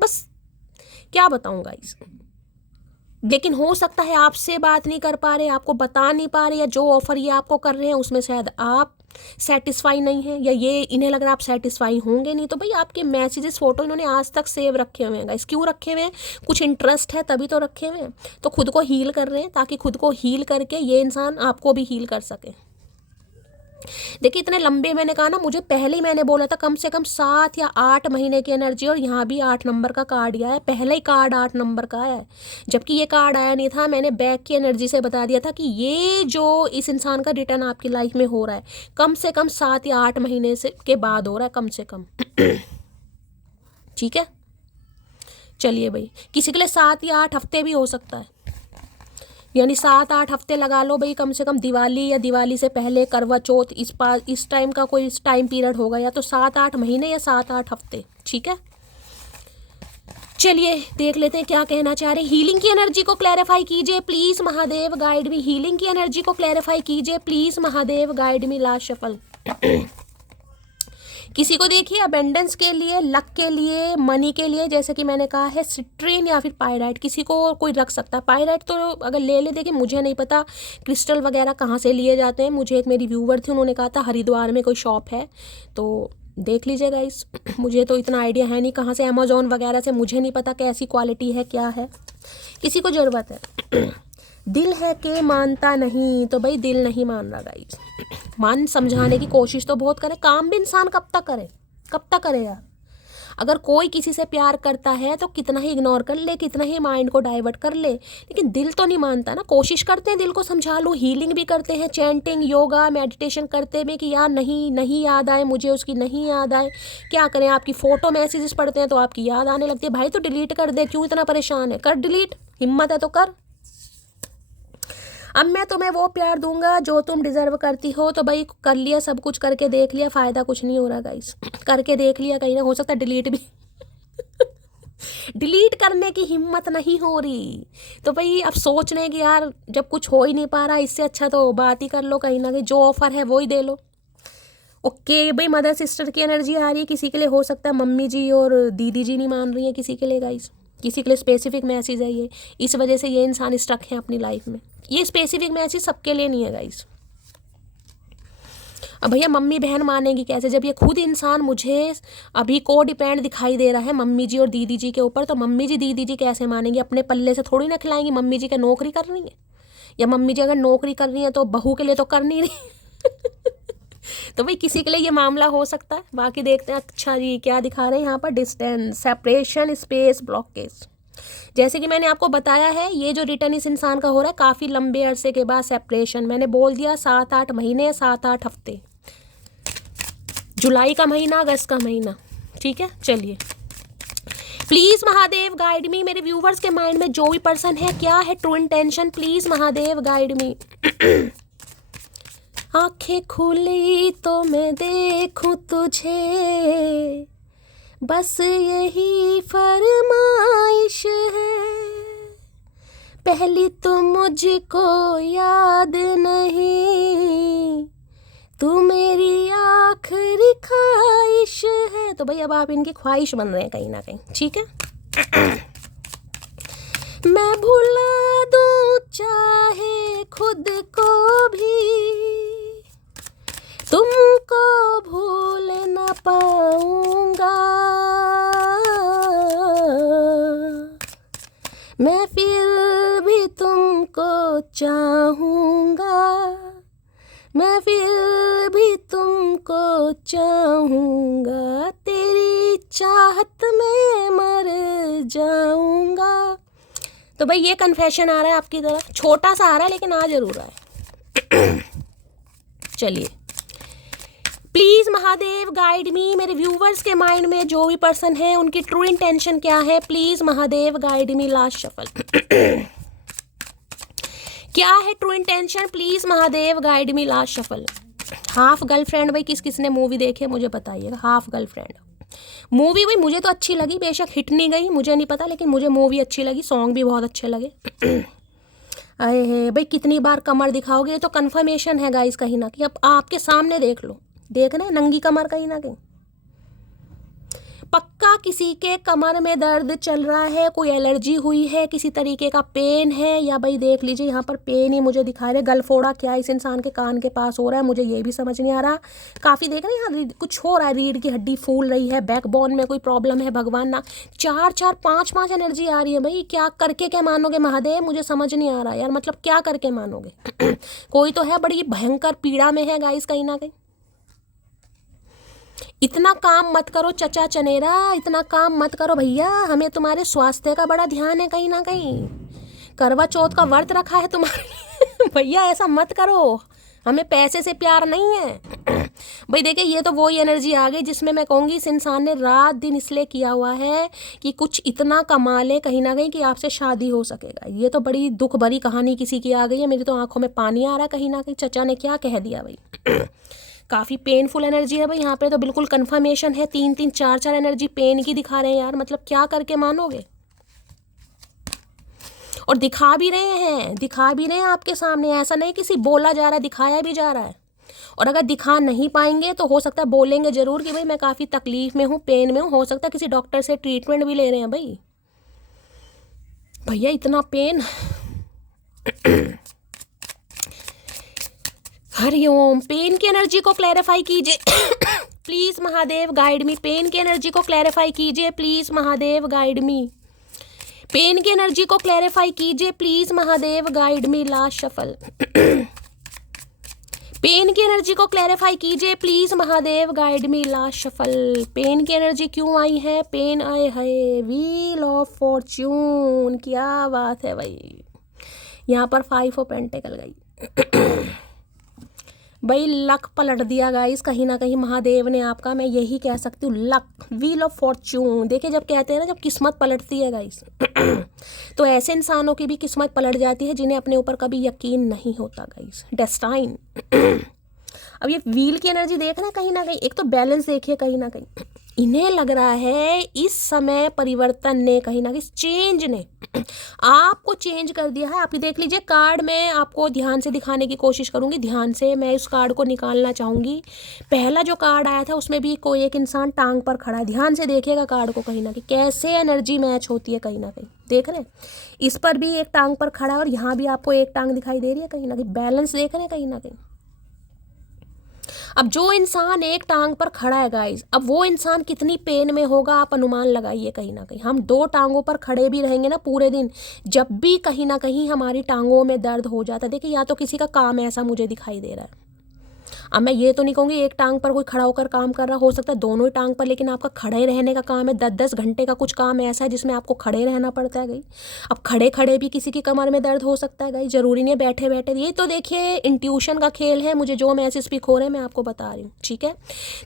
बस क्या बताऊँ गाइस। लेकिन हो सकता है आपसे बात नहीं कर पा रहे, आपको बता नहीं पा रहे, या जो ऑफ़र ये आपको कर रहे हैं उसमें शायद आप सेटिस्फाई नहीं है, या ये इन्हें लग रहा है आप सेटिस्फाई होंगे नहीं। तो भाई आपके मैसेजेस, फोटो इन्होंने आज तक सेव रखे हुए हैं गाइस। क्यों रखे हुए हैं? कुछ इंटरेस्ट है तभी तो रखे हुए हैं। तो खुद को हील कर रहे हैं, ताकि खुद को हील करके ये इंसान आपको भी हील कर सके। देखिए इतने लंबे मैंने कहा ना, मुझे पहले ही मैंने बोला था कम से कम 7 या 8 महीने की एनर्जी, और यहाँ भी 8 नंबर का कार्ड आया है, पहले ही कार्ड 8 नंबर का आया है। जबकि ये कार्ड आया नहीं था, मैंने बैक की एनर्जी से बता दिया था कि ये जो इस इंसान का रिटर्न आपकी लाइफ में हो रहा है कम से कम 7 या 8 महीने से के बाद हो रहा है, कम से कम। ठीक है, चलिए भाई, किसी के लिए 7 या 8 हफ्ते भी हो सकता है, यानी 7-8 हफ्ते लगा लो भाई, कम से कम दिवाली या दिवाली से पहले, करवा चौथ, इस टाइम का कोई टाइम पीरियड होगा, या तो 7-8 महीने या 7-8 हफ्ते। ठीक है, चलिए देख लेते हैं क्या कहना चाह रहे हैं। हीलिंग की एनर्जी को क्लैरिफाई कीजिए please Mahadev, guide me. Healing की एनर्जी को क्लैरिफाई कीजिए please Mahadev, guide me. Last shuffle. किसी को देखिए अबेंडेंस के लिए, लक के लिए, मनी के लिए, जैसे कि मैंने कहा है सिट्रीन या फिर पायराइट, किसी को कोई रख सकता है। पायराइट तो अगर ले ले, देखिए मुझे नहीं पता क्रिस्टल वगैरह कहाँ से लिए जाते हैं, मुझे एक मेरी व्यूवर थी, उन्होंने कहा था हरिद्वार में कोई शॉप है, तो देख लीजिए गाइस। मुझे तो इतना आइडिया है नहीं कहाँ से, अमेजोन वगैरह से, मुझे नहीं पता कैसी क्वालिटी है क्या है, किसी को ज़रूरत है। दिल है कि मानता नहीं, तो भाई दिल नहीं मान रहा गाइस। मान समझाने की कोशिश तो बहुत करे, काम भी इंसान कब तक करे, कब तक करे यार। अगर कोई किसी से प्यार करता है तो कितना ही इग्नोर कर ले, कितना ही माइंड को डाइवर्ट कर ले, लेकिन दिल तो नहीं मानता ना। कोशिश करते हैं दिल को समझा लूँ, हीलिंग भी करते हैं, चैंटिंग, योगा, मेडिटेशन करते हैं कि यार नहीं याद आए मुझे, उसकी नहीं याद आए, क्या करें। आपकी फ़ोटो मैसेजेस पढ़ते हैं तो आपकी याद आने लगती है, भाई तो डिलीट कर दे, क्यों इतना परेशान है, कर डिलीट, हिम्मत है तो कर। अब मैं तुम्हें वो प्यार दूंगा जो तुम डिज़र्व करती हो, तो भाई कर लिया, सब कुछ करके देख लिया, फ़ायदा कुछ नहीं हो रहा गाइस। करके देख लिया, कहीं ना हो सकता है डिलीट भी डिलीट करने की हिम्मत नहीं हो रही, तो भाई अब सोच रहे कि यार जब कुछ हो ही नहीं पा रहा, इससे अच्छा तो बात ही कर लो, कहीं ना कहीं जो ऑफ़र है वो ही दे लो। ओके भाई, मदर सिस्टर की एनर्जी आ रही है, किसी के लिए हो सकता है मम्मी जी और दीदी जी नहीं मान रही हैं, किसी के लिए गाइस, किसी के लिए स्पेसिफिक मैसेज है ये, इस वजह से ये इंसान स्टक है अपनी लाइफ में। ये स्पेसिफिक मैसेज सबके लिए नहीं है गाइस। अब भैया मम्मी बहन मानेगी कैसे, जब ये खुद इंसान मुझे अभी को डिपेंड दिखाई दे रहा है मम्मी जी और दीदी जी के ऊपर, तो मम्मी जी दीदी जी कैसे मानेंगी, अपने पल्ले से थोड़ी ना खिलाएंगी। मम्मी जी क्या नौकरी कर रही है, या मम्मी जी अगर नौकरी कर रही है तो बहू के लिए तो कर नहीं रही तो भाई किसी के लिए ये मामला हो सकता है। बाकी देखते हैं। अच्छा जी, क्या दिखा रहे हैं यहाँ पर, डिस्टेंस, सेपरेशन, स्पेस, ब्लॉकेज। जैसे कि मैंने आपको बताया है, ये जो रिटर्न इस इंसान का हो रहा है काफ़ी लंबे अरसे के बाद सेपरेशन, मैंने बोल दिया 7-8 महीने, 7-8 हफ्ते, जुलाई का महीना, अगस्त का महीना। ठीक है, चलिए प्लीज़ महादेव गाइड मी। मेरे व्यूवर्स के माइंड में जो भी पर्सन है, क्या है true intention, please Mahadev guide मी। आंखें खुली तो मैं देखूं तुझे, बस यही फरमाइश है, पहली तो मुझको याद नहीं, तू मेरी आखिरी ख्वाहिश है। तो भाई अब आप इनकी ख्वाहिश बन रहे हैं कहीं ना कहीं। ठीक है, मैं भुला दूं चाहे खुद को भी, तुमको भूल न पाऊंगा, मैं फिर भी तुमको चाहूँगा, मैं फिर भी तुमको चाहूँगा, तेरी चाहत में मर जाऊँगा। तो भाई ये कन्फेशन आ रहा है आपकी तरफ, छोटा सा आ रहा है लेकिन आ जरूर रहा है। चलिए प्लीज़ महादेव गाइड मी। मेरे व्यूवर्स के माइंड में जो भी पर्सन है उनकी ट्रू इंटेंशन क्या है, please Mahadev guide me. Last shuffle. क्या है true intention, please Mahadev guide me. Last shuffle. Half girlfriend, भाई किस किसने मूवी देखी है मुझे बताइएगा। हाफ गर्लफ्रेंड मूवी भाई मुझे तो अच्छी लगी, बेशक हिट नहीं गई, मुझे नहीं पता, लेकिन मुझे मूवी अच्छी लगी, सॉन्ग भी बहुत अच्छे लगे। अरे है भाई, कितनी बार कमर दिखाओगे, ये तो कन्फर्मेशन है गाइस कहीं ना कहीं। अब आपके सामने देख लो, देखना है नंगी कमर कहीं ना कहीं। पक्का किसी के कमर में दर्द चल रहा है, कोई एलर्जी हुई है, किसी तरीके का पेन है, या भाई देख लीजिए यहाँ पर पेन ही मुझे दिखा रहे, गलफोड़ा क्या इस इंसान के कान के पास हो रहा है, मुझे ये भी समझ नहीं आ रहा। काफ़ी देख रहे हैं यहाँ कुछ हो रहा है, रीढ़ की हड्डी फूल रही है, बैकबोन में कोई प्रॉब्लम है, भगवान ना। 4 4 5 5 एनर्जी आ रही है भाई, क्या करके क्या मानोगे महादेव, मुझे समझ नहीं आ रहा यार, मतलब क्या करके मानोगे। कोई तो है बड़ी भयंकर पीड़ा में है गाइस कहीं ना कहीं। इतना काम मत करो चचा चनेरा, इतना काम मत करो भैया, हमें तुम्हारे स्वास्थ्य का बड़ा ध्यान है कहीं ना कहीं। करवा चौथ का व्रत रखा है तुम्हारे भैया ऐसा मत करो, हमें पैसे से प्यार नहीं है। भाई देखिए ये तो वही एनर्जी आ गई जिसमें मैं कहूँगी इस इंसान ने रात दिन इसलिए किया हुआ है कि कुछ इतना कमा ले कहीं ना कहीं कि आपसे शादी हो सकेगा। ये तो बड़ी दुख भरी कहानी किसी की आ गई है, मेरी तो आंखों में पानी आ रहा है कहीं ना कहीं। चचा ने क्या कह दिया भाई। काफ़ी पेनफुल एनर्जी है भाई यहाँ पे, तो बिल्कुल कन्फर्मेशन है, 3 3 4 4 एनर्जी पेन की दिखा रहे हैं यार, मतलब क्या करके मानोगे। और दिखा भी रहे हैं आपके सामने, ऐसा नहीं किसी बोला जा रहा है, दिखाया भी जा रहा है। और अगर दिखा नहीं पाएंगे तो हो सकता है बोलेंगे जरूर कि भाई मैं काफ़ी तकलीफ में हूँ, पेन में हूँ, हो सकता है किसी डॉक्टर से ट्रीटमेंट भी ले रहे हैं भाई। भैया इतना पेन। हरिओम, पेन की एनर्जी को क्लैरिफाई कीजिए please Mahadev guide me. Pain की एनर्जी को क्लैरिफाई कीजिए please Mahadev guide me. Pain की एनर्जी को क्लैरिफाई कीजिए please Mahadev guide me. Last shuffle. Pain की एनर्जी को क्लैरिफाई कीजिए please Mahadev guide me. Last shuffle. Pain की एनर्जी क्यों आई है, पेन आए है, व्हील ऑफ फॉर्च्यून, क्या बात है भाई। यहाँ पर 5 ऑफ पेंटिकल गई भाई, लक पलट दिया गाइस कहीं ना कहीं महादेव ने आपका, मैं यही कह सकती हूँ, लक, व्हील ऑफ फॉर्च्यून। देखिए जब कहते हैं ना जब किस्मत पलटती है गाइस तो ऐसे इंसानों की भी किस्मत पलट जाती है जिन्हें अपने ऊपर कभी यकीन नहीं होता गाइस। डेस्टाइन। अब ये व्हील की एनर्जी देख रहे हैं कहीं ना कहीं, एक तो बैलेंस देखिए कहीं ना कहीं, इन्हें लग रहा है इस समय परिवर्तन ने कहीं ना कहीं, चेंज ने आपको चेंज कर दिया है। आप ही देख लीजिए कार्ड में आपको ध्यान से दिखाने की कोशिश करूंगी, ध्यान से मैं इस कार्ड को निकालना चाहूंगी। पहला जो कार्ड आया था उसमें भी कोई एक इंसान टांग पर खड़ा है, ध्यान से देखिएगा कार्ड को कहीं ना कहीं कैसे एनर्जी मैच होती है कहीं ना कहीं। देख रहे हैं इस पर भी एक टांग पर खड़ा है और यहाँ भी आपको एक टांग दिखाई दे रही है कहीं ना कहीं, बैलेंस देख रहे हैं कहीं ना कहीं। अब जो इंसान एक टांग पर खड़ा है गाइस, अब वो इंसान कितनी पेन में होगा आप अनुमान लगाइए कहीं ना कहीं। हम 2 टांगों पर खड़े भी रहेंगे ना पूरे दिन, जब भी कहीं ना कहीं हमारी टांगों में दर्द हो जाता है, देखिए या तो किसी का काम ऐसा मुझे दिखाई दे रहा है। अब मैं ये तो नहीं कहूँगी एक टांग पर कोई खड़ा होकर काम कर रहा, हो सकता है दोनों ही टांग पर, लेकिन आपका खड़े रहने का काम है, 10 10 घंटे का कुछ काम ऐसा है जिसमें आपको खड़े रहना पड़ता है गई। अब खड़े खड़े भी किसी की कमर में दर्द हो सकता है गई, जरूरी नहीं है बैठे बैठे। ये तो देखिए इंट्यूशन का खेल है, मुझे जो मैसेज स्पीक हो रहे हैं मैं आपको बता रही हूँ, ठीक है।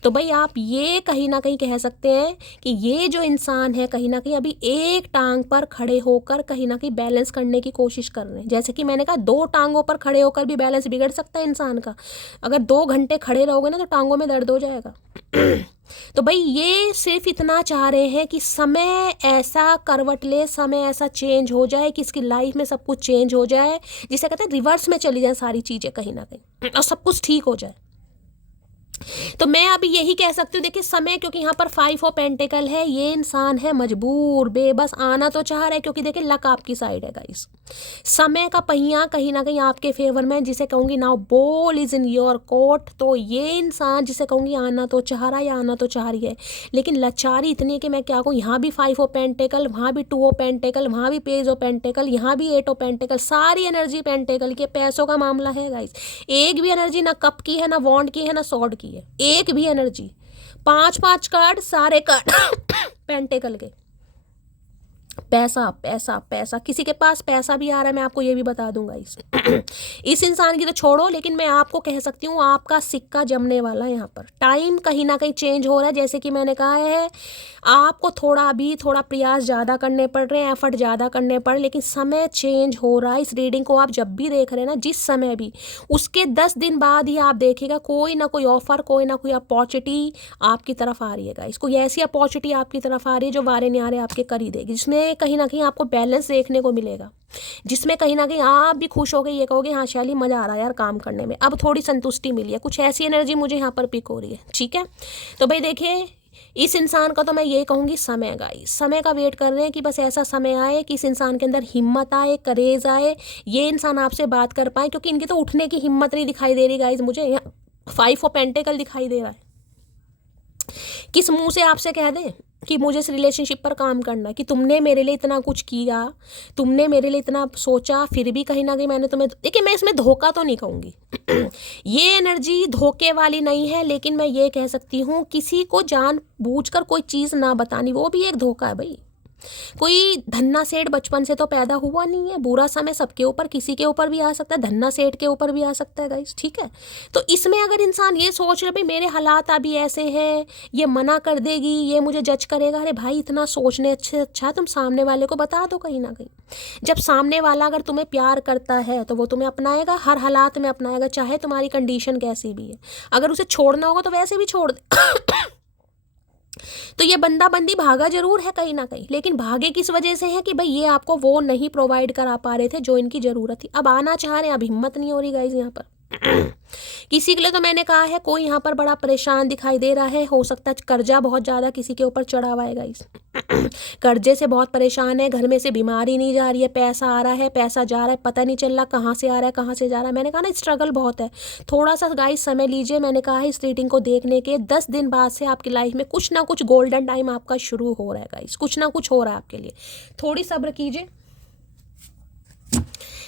तो भाई आप ये कहीं ना कहीं कह सकते हैं कि ये जो इंसान है कहीं ना कहीं अभी एक टांग पर खड़े होकर कहीं ना कहीं बैलेंस करने की कोशिश कर रहे हैं। जैसे कि मैंने कहा 2 टांगों पर खड़े होकर भी बैलेंस बिगड़ सकता है इंसान का, अगर 2 घंटे खड़े रहोगे ना तो टांगों में दर्द हो जाएगा। तो भाई ये सिर्फ इतना चाह रहे हैं कि समय ऐसा करवट ले, समय ऐसा चेंज हो जाए कि इसकी लाइफ में सब कुछ चेंज हो जाए, जिसे कहते हैं रिवर्स में चली जाए सारी चीज़ें कहीं ना कहीं और सब कुछ ठीक हो जाए। तो मैं अभी यही कह सकती हूँ, देखिए समय, क्योंकि यहाँ पर 5 ऑफ पेंटिकल है, ये इंसान है मजबूर, बेबस, आना तो चाह रहा है क्योंकि देखिए लक आपकी साइड है गाइस। समय का पहिया कहीं ना कहीं आपके फेवर में, जिसे कहूँगी now ball is in your court. तो ये इंसान जिसे कहूँगी आना तो चाह रहा है या आना तो चाह रही है, लेकिन लाचारी इतनी है कि मैं क्या कहूँ, यहाँ भी 5 ऑफ पेंटिकल, वहाँ भी 2 ऑफ पेंटिकल, वहाँ भी पेज ऑफ पेंटिकल, यहाँ भी 8 ऑफ पेंटिकल, सारी एनर्जी पेंटिकल की। पैसों का मामला है गाइस, एक भी एनर्जी ना कप की है, ना वॉन्ड की है, ना सॉर्ड की है, एक भी एनर्जी। 5 5 कार्ड, सारे कार्ड पेंटिकल के। पैसा पैसा पैसा, किसी के पास पैसा भी आ रहा है, मैं आपको ये भी बता दूंगा इस इंसान की तो छोड़ो, लेकिन मैं आपको कह सकती हूँ आपका सिक्का जमने वाला है। यहाँ पर टाइम कहीं ना कहीं चेंज हो रहा है, जैसे कि मैंने कहा है आपको थोड़ा प्रयास ज़्यादा करने पड़ रहे हैं, एफर्ट ज़्यादा करने पड़, लेकिन समय चेंज हो रहा है। इस रीडिंग को आप जब भी देख रहे हैं ना, जिस समय भी, उसके 10 दिन बाद ही आप देखिएगा कोई ना कोई ऑफर, कोई ना कोई अपॉर्चुनिटी आपकी तरफ आ रही है। इसको ऐसी अपॉर्चुनिटी आपकी तरफ आ रही है जो वारे न्यारे आपके कर ही देगी, जिसमें कहीं ना कहीं आपको बैलेंस देखने को मिलेगा, जिसमें कहीं ना कहीं आप भी खुश हो गए, ये कहोगे हाँ शैली मज़ा आ रहा है यार काम करने में, अब थोड़ी संतुष्टि मिली है। कुछ ऐसी एनर्जी मुझे यहाँ पर पिक हो रही है, ठीक है। तो भाई देखिए इस इंसान का तो मैं ये कहूँगी समय गाइस, समय का वेट कर रहे हैं कि बस ऐसा समय आए कि इस इंसान के अंदर हिम्मत आए, करेज आए, ये इंसान आपसे बात कर पाए, क्योंकि इनकी तो उठने की हिम्मत नहीं दिखाई दे रही गाइस। मुझे यहाँ 5 ऑफ पेंटिकल दिखाई दे रहा है। किस मुंह से आपसे कह दें कि मुझे इस रिलेशनशिप पर काम करना है, कि तुमने मेरे लिए इतना कुछ किया, तुमने मेरे लिए इतना सोचा, फिर भी कहीं ना कहीं मैंने तुम्हें, देखिए मैं इसमें धोखा तो नहीं कहूँगी ये एनर्जी धोखे वाली नहीं है, लेकिन मैं ये कह सकती हूँ किसी को जानबूझकर कोई चीज़ ना बतानी, वो भी एक धोखा है भाई। कोई धन्ना सेठ बचपन से तो पैदा हुआ नहीं है। बुरा समय सबके ऊपर, किसी के ऊपर भी आ सकता है, धन्ना सेठ के ऊपर भी आ सकता है गाइस, ठीक है। तो इसमें अगर इंसान ये सोच रहे भाई मेरे हालात अभी ऐसे हैं, ये मना कर देगी, ये मुझे जज करेगा, अरे भाई इतना सोचने अच्छे अच्छा तुम सामने वाले को बता दो कहीं ना कहीं। जब सामने वाला अगर तुम्हें प्यार करता है तो वो तुम्हें अपनाएगा, हर हालात में अपनाएगा, चाहे तुम्हारी कंडीशन कैसी भी है। अगर उसे छोड़ना होगा तो वैसे भी छोड़ दे तो ये बंदा बंदी भागा जरूर है कहीं ना कहीं, लेकिन भागे किस वजह से है कि भाई ये आपको वो नहीं प्रोवाइड करा पा रहे थे जो इनकी ज़रूरत थी। अब आना चाह रहे हैं, अब हिम्मत नहीं हो रही गाइज यहाँ पर किसी के लिए। तो मैंने कहा है कोई यहाँ पर बड़ा परेशान दिखाई दे रहा है, हो सकता है कर्जा बहुत ज़्यादा किसी के ऊपर चढ़ा हुआ है गाइज कर्जे से बहुत परेशान है, घर में से बीमारी नहीं जा रही है, पैसा आ रहा है, पैसा जा रहा है, पता नहीं चल रहा कहाँ से आ रहा है कहाँ से जा रहा है। मैंने कहा ना स्ट्रगल बहुत है, थोड़ा सा गाइज समय लीजिए। मैंने कहा है इस रीडिंग को देखने के 10 दिन बाद से आपकी लाइफ में कुछ ना कुछ गोल्डन टाइम आपका शुरू हो रहा है गाइज, कुछ ना कुछ हो रहा है आपके लिए, थोड़ी सब्र कीजिए।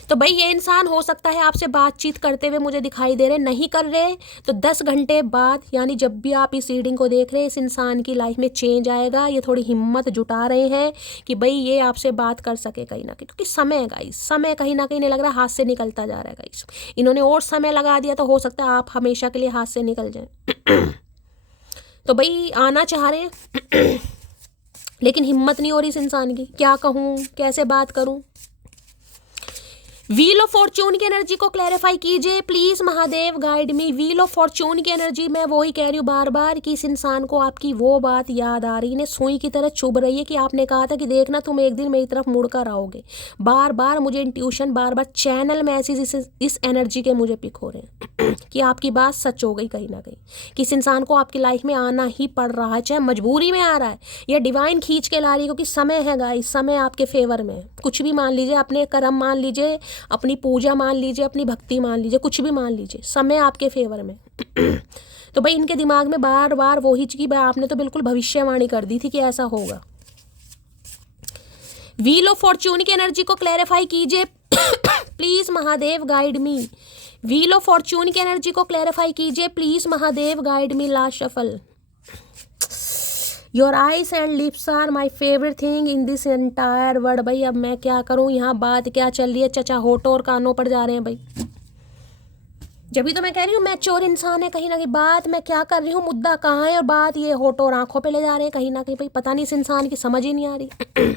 तो भाई ये इंसान हो सकता है आपसे बातचीत करते हुए मुझे दिखाई दे रहे, नहीं कर रहे तो 10 घंटे बाद, यानी जब भी आप इस रीडिंग को देख रहे हैं, इस इंसान की लाइफ में चेंज आएगा। ये थोड़ी हिम्मत जुटा रहे हैं कि भाई ये आपसे बात कर सके कहीं ना कहीं, क्योंकि समय है गाइस, समय कहीं ना कहीं नहीं लग रहा हाथ से निकलता जा रहा है गाइस। इन्होंने और समय लगा दिया तो हो सकता है आप हमेशा के लिए हाथ से निकल जाए तो भाई आना चाह रहे हैं लेकिन हिम्मत नहीं हो रही इस इंसान की, क्या कहूँ कैसे बात करूँ। व्हील ऑफ फॉर्च्यून की एनर्जी को क्लैरिफाई कीजिए please Mahadev, guide me. Wheel of fortune की एनर्जी, मैं वही कह रही हूँ बार बार कि इस इंसान को आपकी वो बात याद आ रही है, सुई की तरह चुभ रही है कि आपने कहा था कि देखना तुम एक दिन मेरी तरफ मुड़ कर आओगे। बार बार मुझे इंट्यूशन, बार बार चैनल मैसेज इस एनर्जी के मुझे पिक हो रहे हैं कि आपकी बात सच हो गई कहीं ना कहीं, कि इस इंसान को आपकी लाइफ में आना ही पड़ रहा है, चाहे मजबूरी में आ रहा है या डिवाइन खींच के ला रही है, क्योंकि समय है गाइस, समय आपके फेवर में है। कुछ भी मान लीजिए, अपने कर्म मान लीजिए, अपनी पूजा मान लीजिए, अपनी भक्ति मान लीजिए, कुछ भी मान लीजिए, समय आपके फेवर में तो भाई इनके दिमाग में बार बार वही चीज, आपने तो बिल्कुल भविष्यवाणी कर दी थी कि ऐसा होगा। व्हील ऑफ फॉर्च्यून की एनर्जी को क्लैरिफाई कीजिए please Mahadev, guide me. Wheel of fortune की एनर्जी को क्लैरिफाई कीजिए please Mahadev, guide me. Last shuffle. Your eyes and lips are my favourite thing in this entire word. भाई अब मैं क्या करूँ, यहाँ बात क्या चल रही है, चचा होठों और कानों पर जा रहे हैं भाई। जब भी तो मैं कह रही हूँ मैं चोर इंसान है कहीं ना कहीं, बात मैं क्या कर रही हूँ, मुद्दा कहाँ है, और बात ये होठों और आंखों पे ले जा रहे हैं कहीं ना कहीं। भाई पता नहीं इस इंसान की समझ ही नहीं आ रही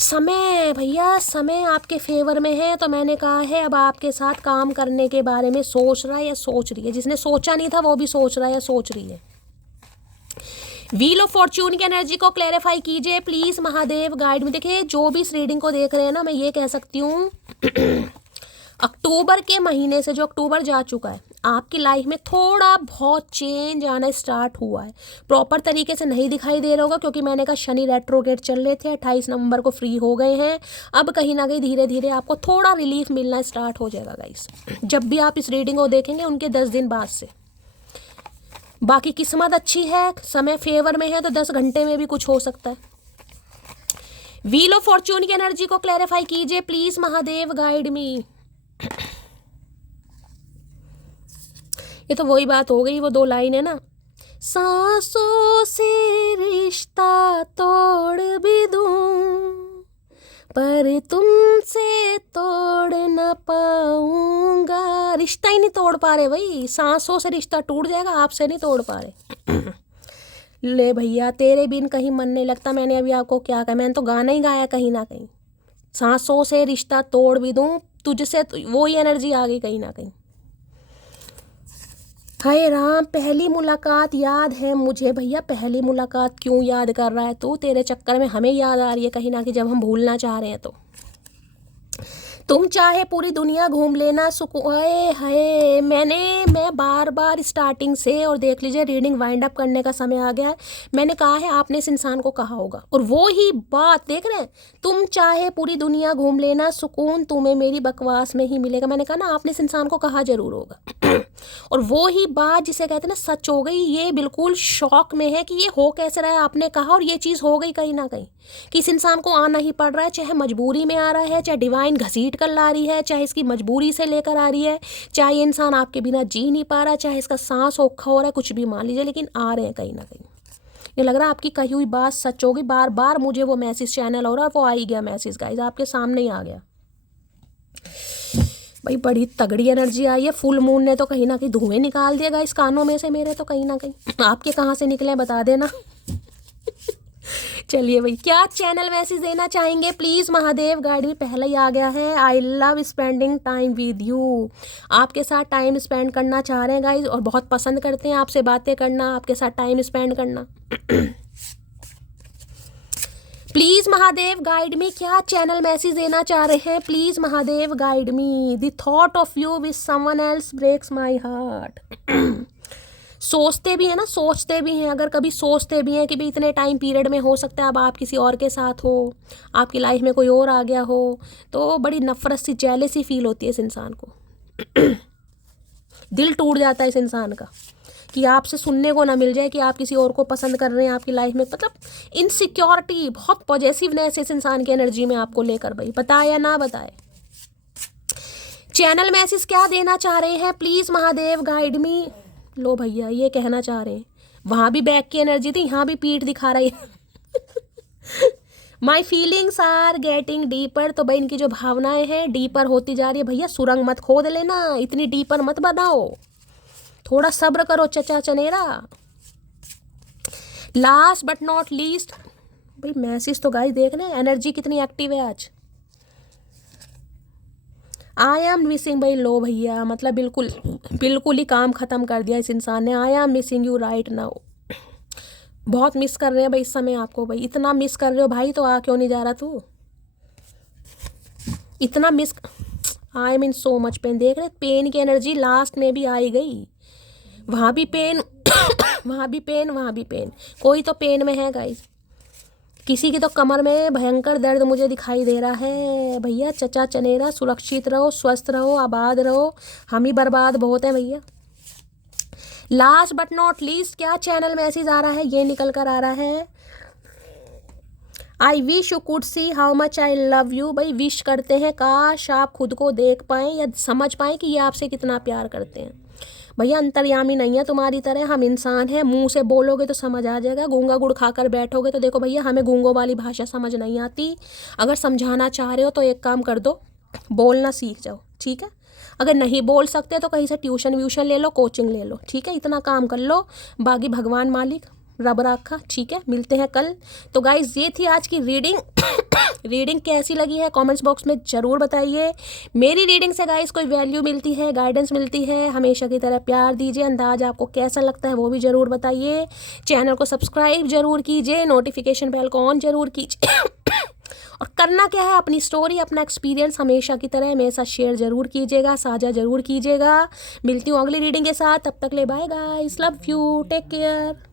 समय भैया, समय आपके फेवर में है, तो मैंने कहा है अब आपके साथ काम करने के बारे में सोच रहा है या सोच रही है। जिसने सोचा नहीं था वो भी सोच रहा है या सोच रही है। व्हील ऑफ फॉर्च्यून की एनर्जी को क्लैरिफाई कीजिए प्लीज महादेव, गाइड में। देखिए जो भी इस रीडिंग को देख रहे हैं ना, मैं ये कह सकती हूँ अक्टूबर के महीने से, जो अक्टूबर जा चुका है, आपकी लाइफ में थोड़ा बहुत चेंज आना स्टार्ट हुआ है। प्रॉपर तरीके से नहीं दिखाई दे रहा होगा क्योंकि मैंने कहा शनि रेट्रोगेट चल रहे थे, 28 नवंबर को फ्री हो गए हैं। अब कहीं ना कहीं धीरे धीरे आपको थोड़ा रिलीफ मिलना स्टार्ट हो जाएगा गाइस, जब भी आप इस रीडिंग को देखेंगे उनके 10 दिन बाद से। बाकी किस्मत अच्छी है, समय फेवर में है, तो 10 घंटे में भी कुछ हो सकता है। व्हील ऑफ फॉर्च्यून की एनर्जी को क्लैरिफाई कीजिए प्लीज महादेव, गाइड मी। ये तो वही बात हो गई, वो 2 लाइन है ना, सांसों से रिश्ता तोड़ भी दूं पर तुमसे तोड़ न पाऊंगा। रिश्ता ही नहीं तोड़ पा रहे भाई, सांसों से रिश्ता टूट जाएगा, आपसे नहीं तोड़ पा रहे ले भैया तेरे बिन कहीं मन नहीं लगता। मैंने अभी आपको क्या कहा, मैंने तो गाना ही गाया कहीं ना कहीं, सांसों से रिश्ता तोड़ भी दूं तुझसे, वो ही एनर्जी आ गई कहीं ना कहीं। हाय राम, पहली मुलाकात याद है मुझे। भैया पहली मुलाकात क्यों याद कर रहा है तू, तेरे चक्कर में हमें याद आ रही है कहीं ना कहीं, जब हम भूलना चाह रहे हैं तुम चाहे पूरी दुनिया घूम लेना सुकून है। मैं बार बार स्टार्टिंग से, और देख लीजिए रीडिंग वाइंड अप करने का समय आ गया है। मैंने कहा है, आपने इस इंसान को कहा होगा, और वो ही बात देख रहे हैं, तुम चाहे पूरी दुनिया घूम लेना सुकून तुम्हें मेरी बकवास में ही मिलेगा। मैंने कहा ना, आपने इस इंसान को कहा जरूर होगा। और वो ही बात जिसे कहते हैं ना, सच हो गई। ये बिल्कुल शॉक में है कि ये हो कैसे रहा है, आपने कहा और ये चीज़ हो गई कहीं ना कहीं, कि इस इंसान को आना ही पड़ रहा है, चाहे मजबूरी में आ रहा है, चाहे डिवाइन घसीट कर ला रही है, चाहे इसकी मजबूरी से लेकर आ रही है, चाहे ये इंसान आपके बिना जी नहीं पा रहा, चाहे इसका सांस औखा हो रहा है, कुछ भी मान लीजिए, लेकिन आ रहे हैं कहीं ना कहीं। ये लग रहा है आपकी कही हुई बात सच होगी। बार बार मुझे वो मैसेज चैनल हो रहा है, वो आ ही गया मैसेज गाइस, आपके सामने ही आ गया भाई। बड़ी तगड़ी एनर्जी आई है। फुल मून ने तो कहीं ना कहीं धुएं निकाल दिया गाइस कानों में से मेरे, तो कहीं ना कहीं आपके कहाँ से निकले बता देना। चलिए भाई, क्या चैनल मैसेज देना चाहेंगे प्लीज़ महादेव गाइड में? पहले ही आ गया है, I love spending time with you. आपके साथ टाइम स्पेंड करना चाह रहे हैं गाइज, और बहुत पसंद करते हैं आपसे बातें करना, आपके साथ टाइम स्पेंड करना। प्लीज महादेव गाइड मी, क्या चैनल मैसेज देना चाह रहे हैं? Please Mahadev guide me. The thought of you with someone else breaks my heart. सोचते भी हैं ना, सोचते भी हैं, अगर कभी सोचते भी हैं कि भी इतने टाइम पीरियड में हो सकता है अब आप किसी और के साथ हो, आपकी लाइफ में कोई और आ गया हो, तो बड़ी नफरत सी, जेलसी फील होती है इस इंसान को। दिल टूट जाता है इस इंसान का कि आपसे सुनने को ना मिल जाए कि आप किसी और को पसंद कर रहे हैं आपकी लाइफ में। मतलब इनसिक्योरिटी, बहुत पॉजिटिवनेस इस इंसान की एनर्जी में आपको लेकर। भाई बताए या ना बताए, चैनल मैसेज क्या देना चाह रहे हैं? Please Mahadev guide me. लो भैया, ये कहना चाह रहे हैं, वहां भी बैक की एनर्जी थी, यहाँ भी पीठ दिखा रही है। My feelings are getting deeper. तो भाई इनकी जो भावनाएं हैं डीपर होती जा रही है। भैया सुरंग मत खोद लेना, इतनी डीपर मत बनाओ, थोड़ा सब्र करो चचा चनेरा। लास्ट बट नॉट लीस्ट, भाई मैसेज तो गाइस देख रहे हैं, एनर्जी कितनी एक्टिव है आज। आई एम मिसिंग, भाई लो भैया, मतलब बिल्कुल ही काम खत्म कर दिया इस इंसान ने। I am missing you right now. बहुत मिस कर रहे हैं भाई इस समय आपको। भाई इतना मिस कर रहे हो भाई, तो आ क्यों नहीं जा रहा तू? इतना miss, I am in so much pain. देख रहे, पेन की एनर्जी लास्ट में भी आई गई। वहाँ भी पेन, वहाँ भी पेन, वहाँ भी पेन, कोई तो पेन में है गाइस। किसी की तो कमर में भयंकर दर्द मुझे दिखाई दे रहा है। भैया चचा चनेरा, सुरक्षित रहो, स्वस्थ रहो, आबाद रहो, हम ही बर्बाद बहुत हैं भैया। लास्ट बट नॉट लीस्ट, क्या चैनल मैसेज आ रहा है? ये निकल कर आ रहा है, I wish you could see how much I love you. भाई विश करते हैं, काश आप खुद को देख पाएँ या समझ पाएँ कि ये आपसे कितना प्यार करते हैं। भैया अंतर्यामी नहीं है तुम्हारी तरह, हम इंसान हैं। मुंह से बोलोगे तो समझ आ जाएगा, गूंगा गुड़ खाकर बैठोगे तो देखो भैया हमें गूंगों वाली भाषा समझ नहीं आती। अगर समझाना चाह रहे हो तो एक काम कर दो, बोलना सीख जाओ, ठीक है? अगर नहीं बोल सकते तो कहीं से ट्यूशन व्यूशन ले लो, कोचिंग ले लो, ठीक है? इतना काम कर लो, बाकी भगवान मालिक रब रखा, ठीक है? मिलते हैं कल। तो गाइज ये थी आज की रीडिंग। रीडिंग कैसी लगी है कमेंट्स बॉक्स में ज़रूर बताइए। मेरी रीडिंग से गाइज कोई वैल्यू मिलती है, गाइडेंस मिलती है, हमेशा की तरह प्यार दीजिए। अंदाज आपको कैसा लगता है वो भी ज़रूर बताइए। चैनल को सब्सक्राइब ज़रूर कीजिए, नोटिफिकेशन बेल को ऑन ज़रूर कीजिए। और करना क्या है, अपनी स्टोरी, अपना एक्सपीरियंस हमेशा की तरह मेरे साथ शेयर ज़रूर कीजिएगा, साझा ज़रूर कीजिएगा। मिलती हूँ अगली रीडिंग के साथ, तब तक ले bye guys, love you, take care.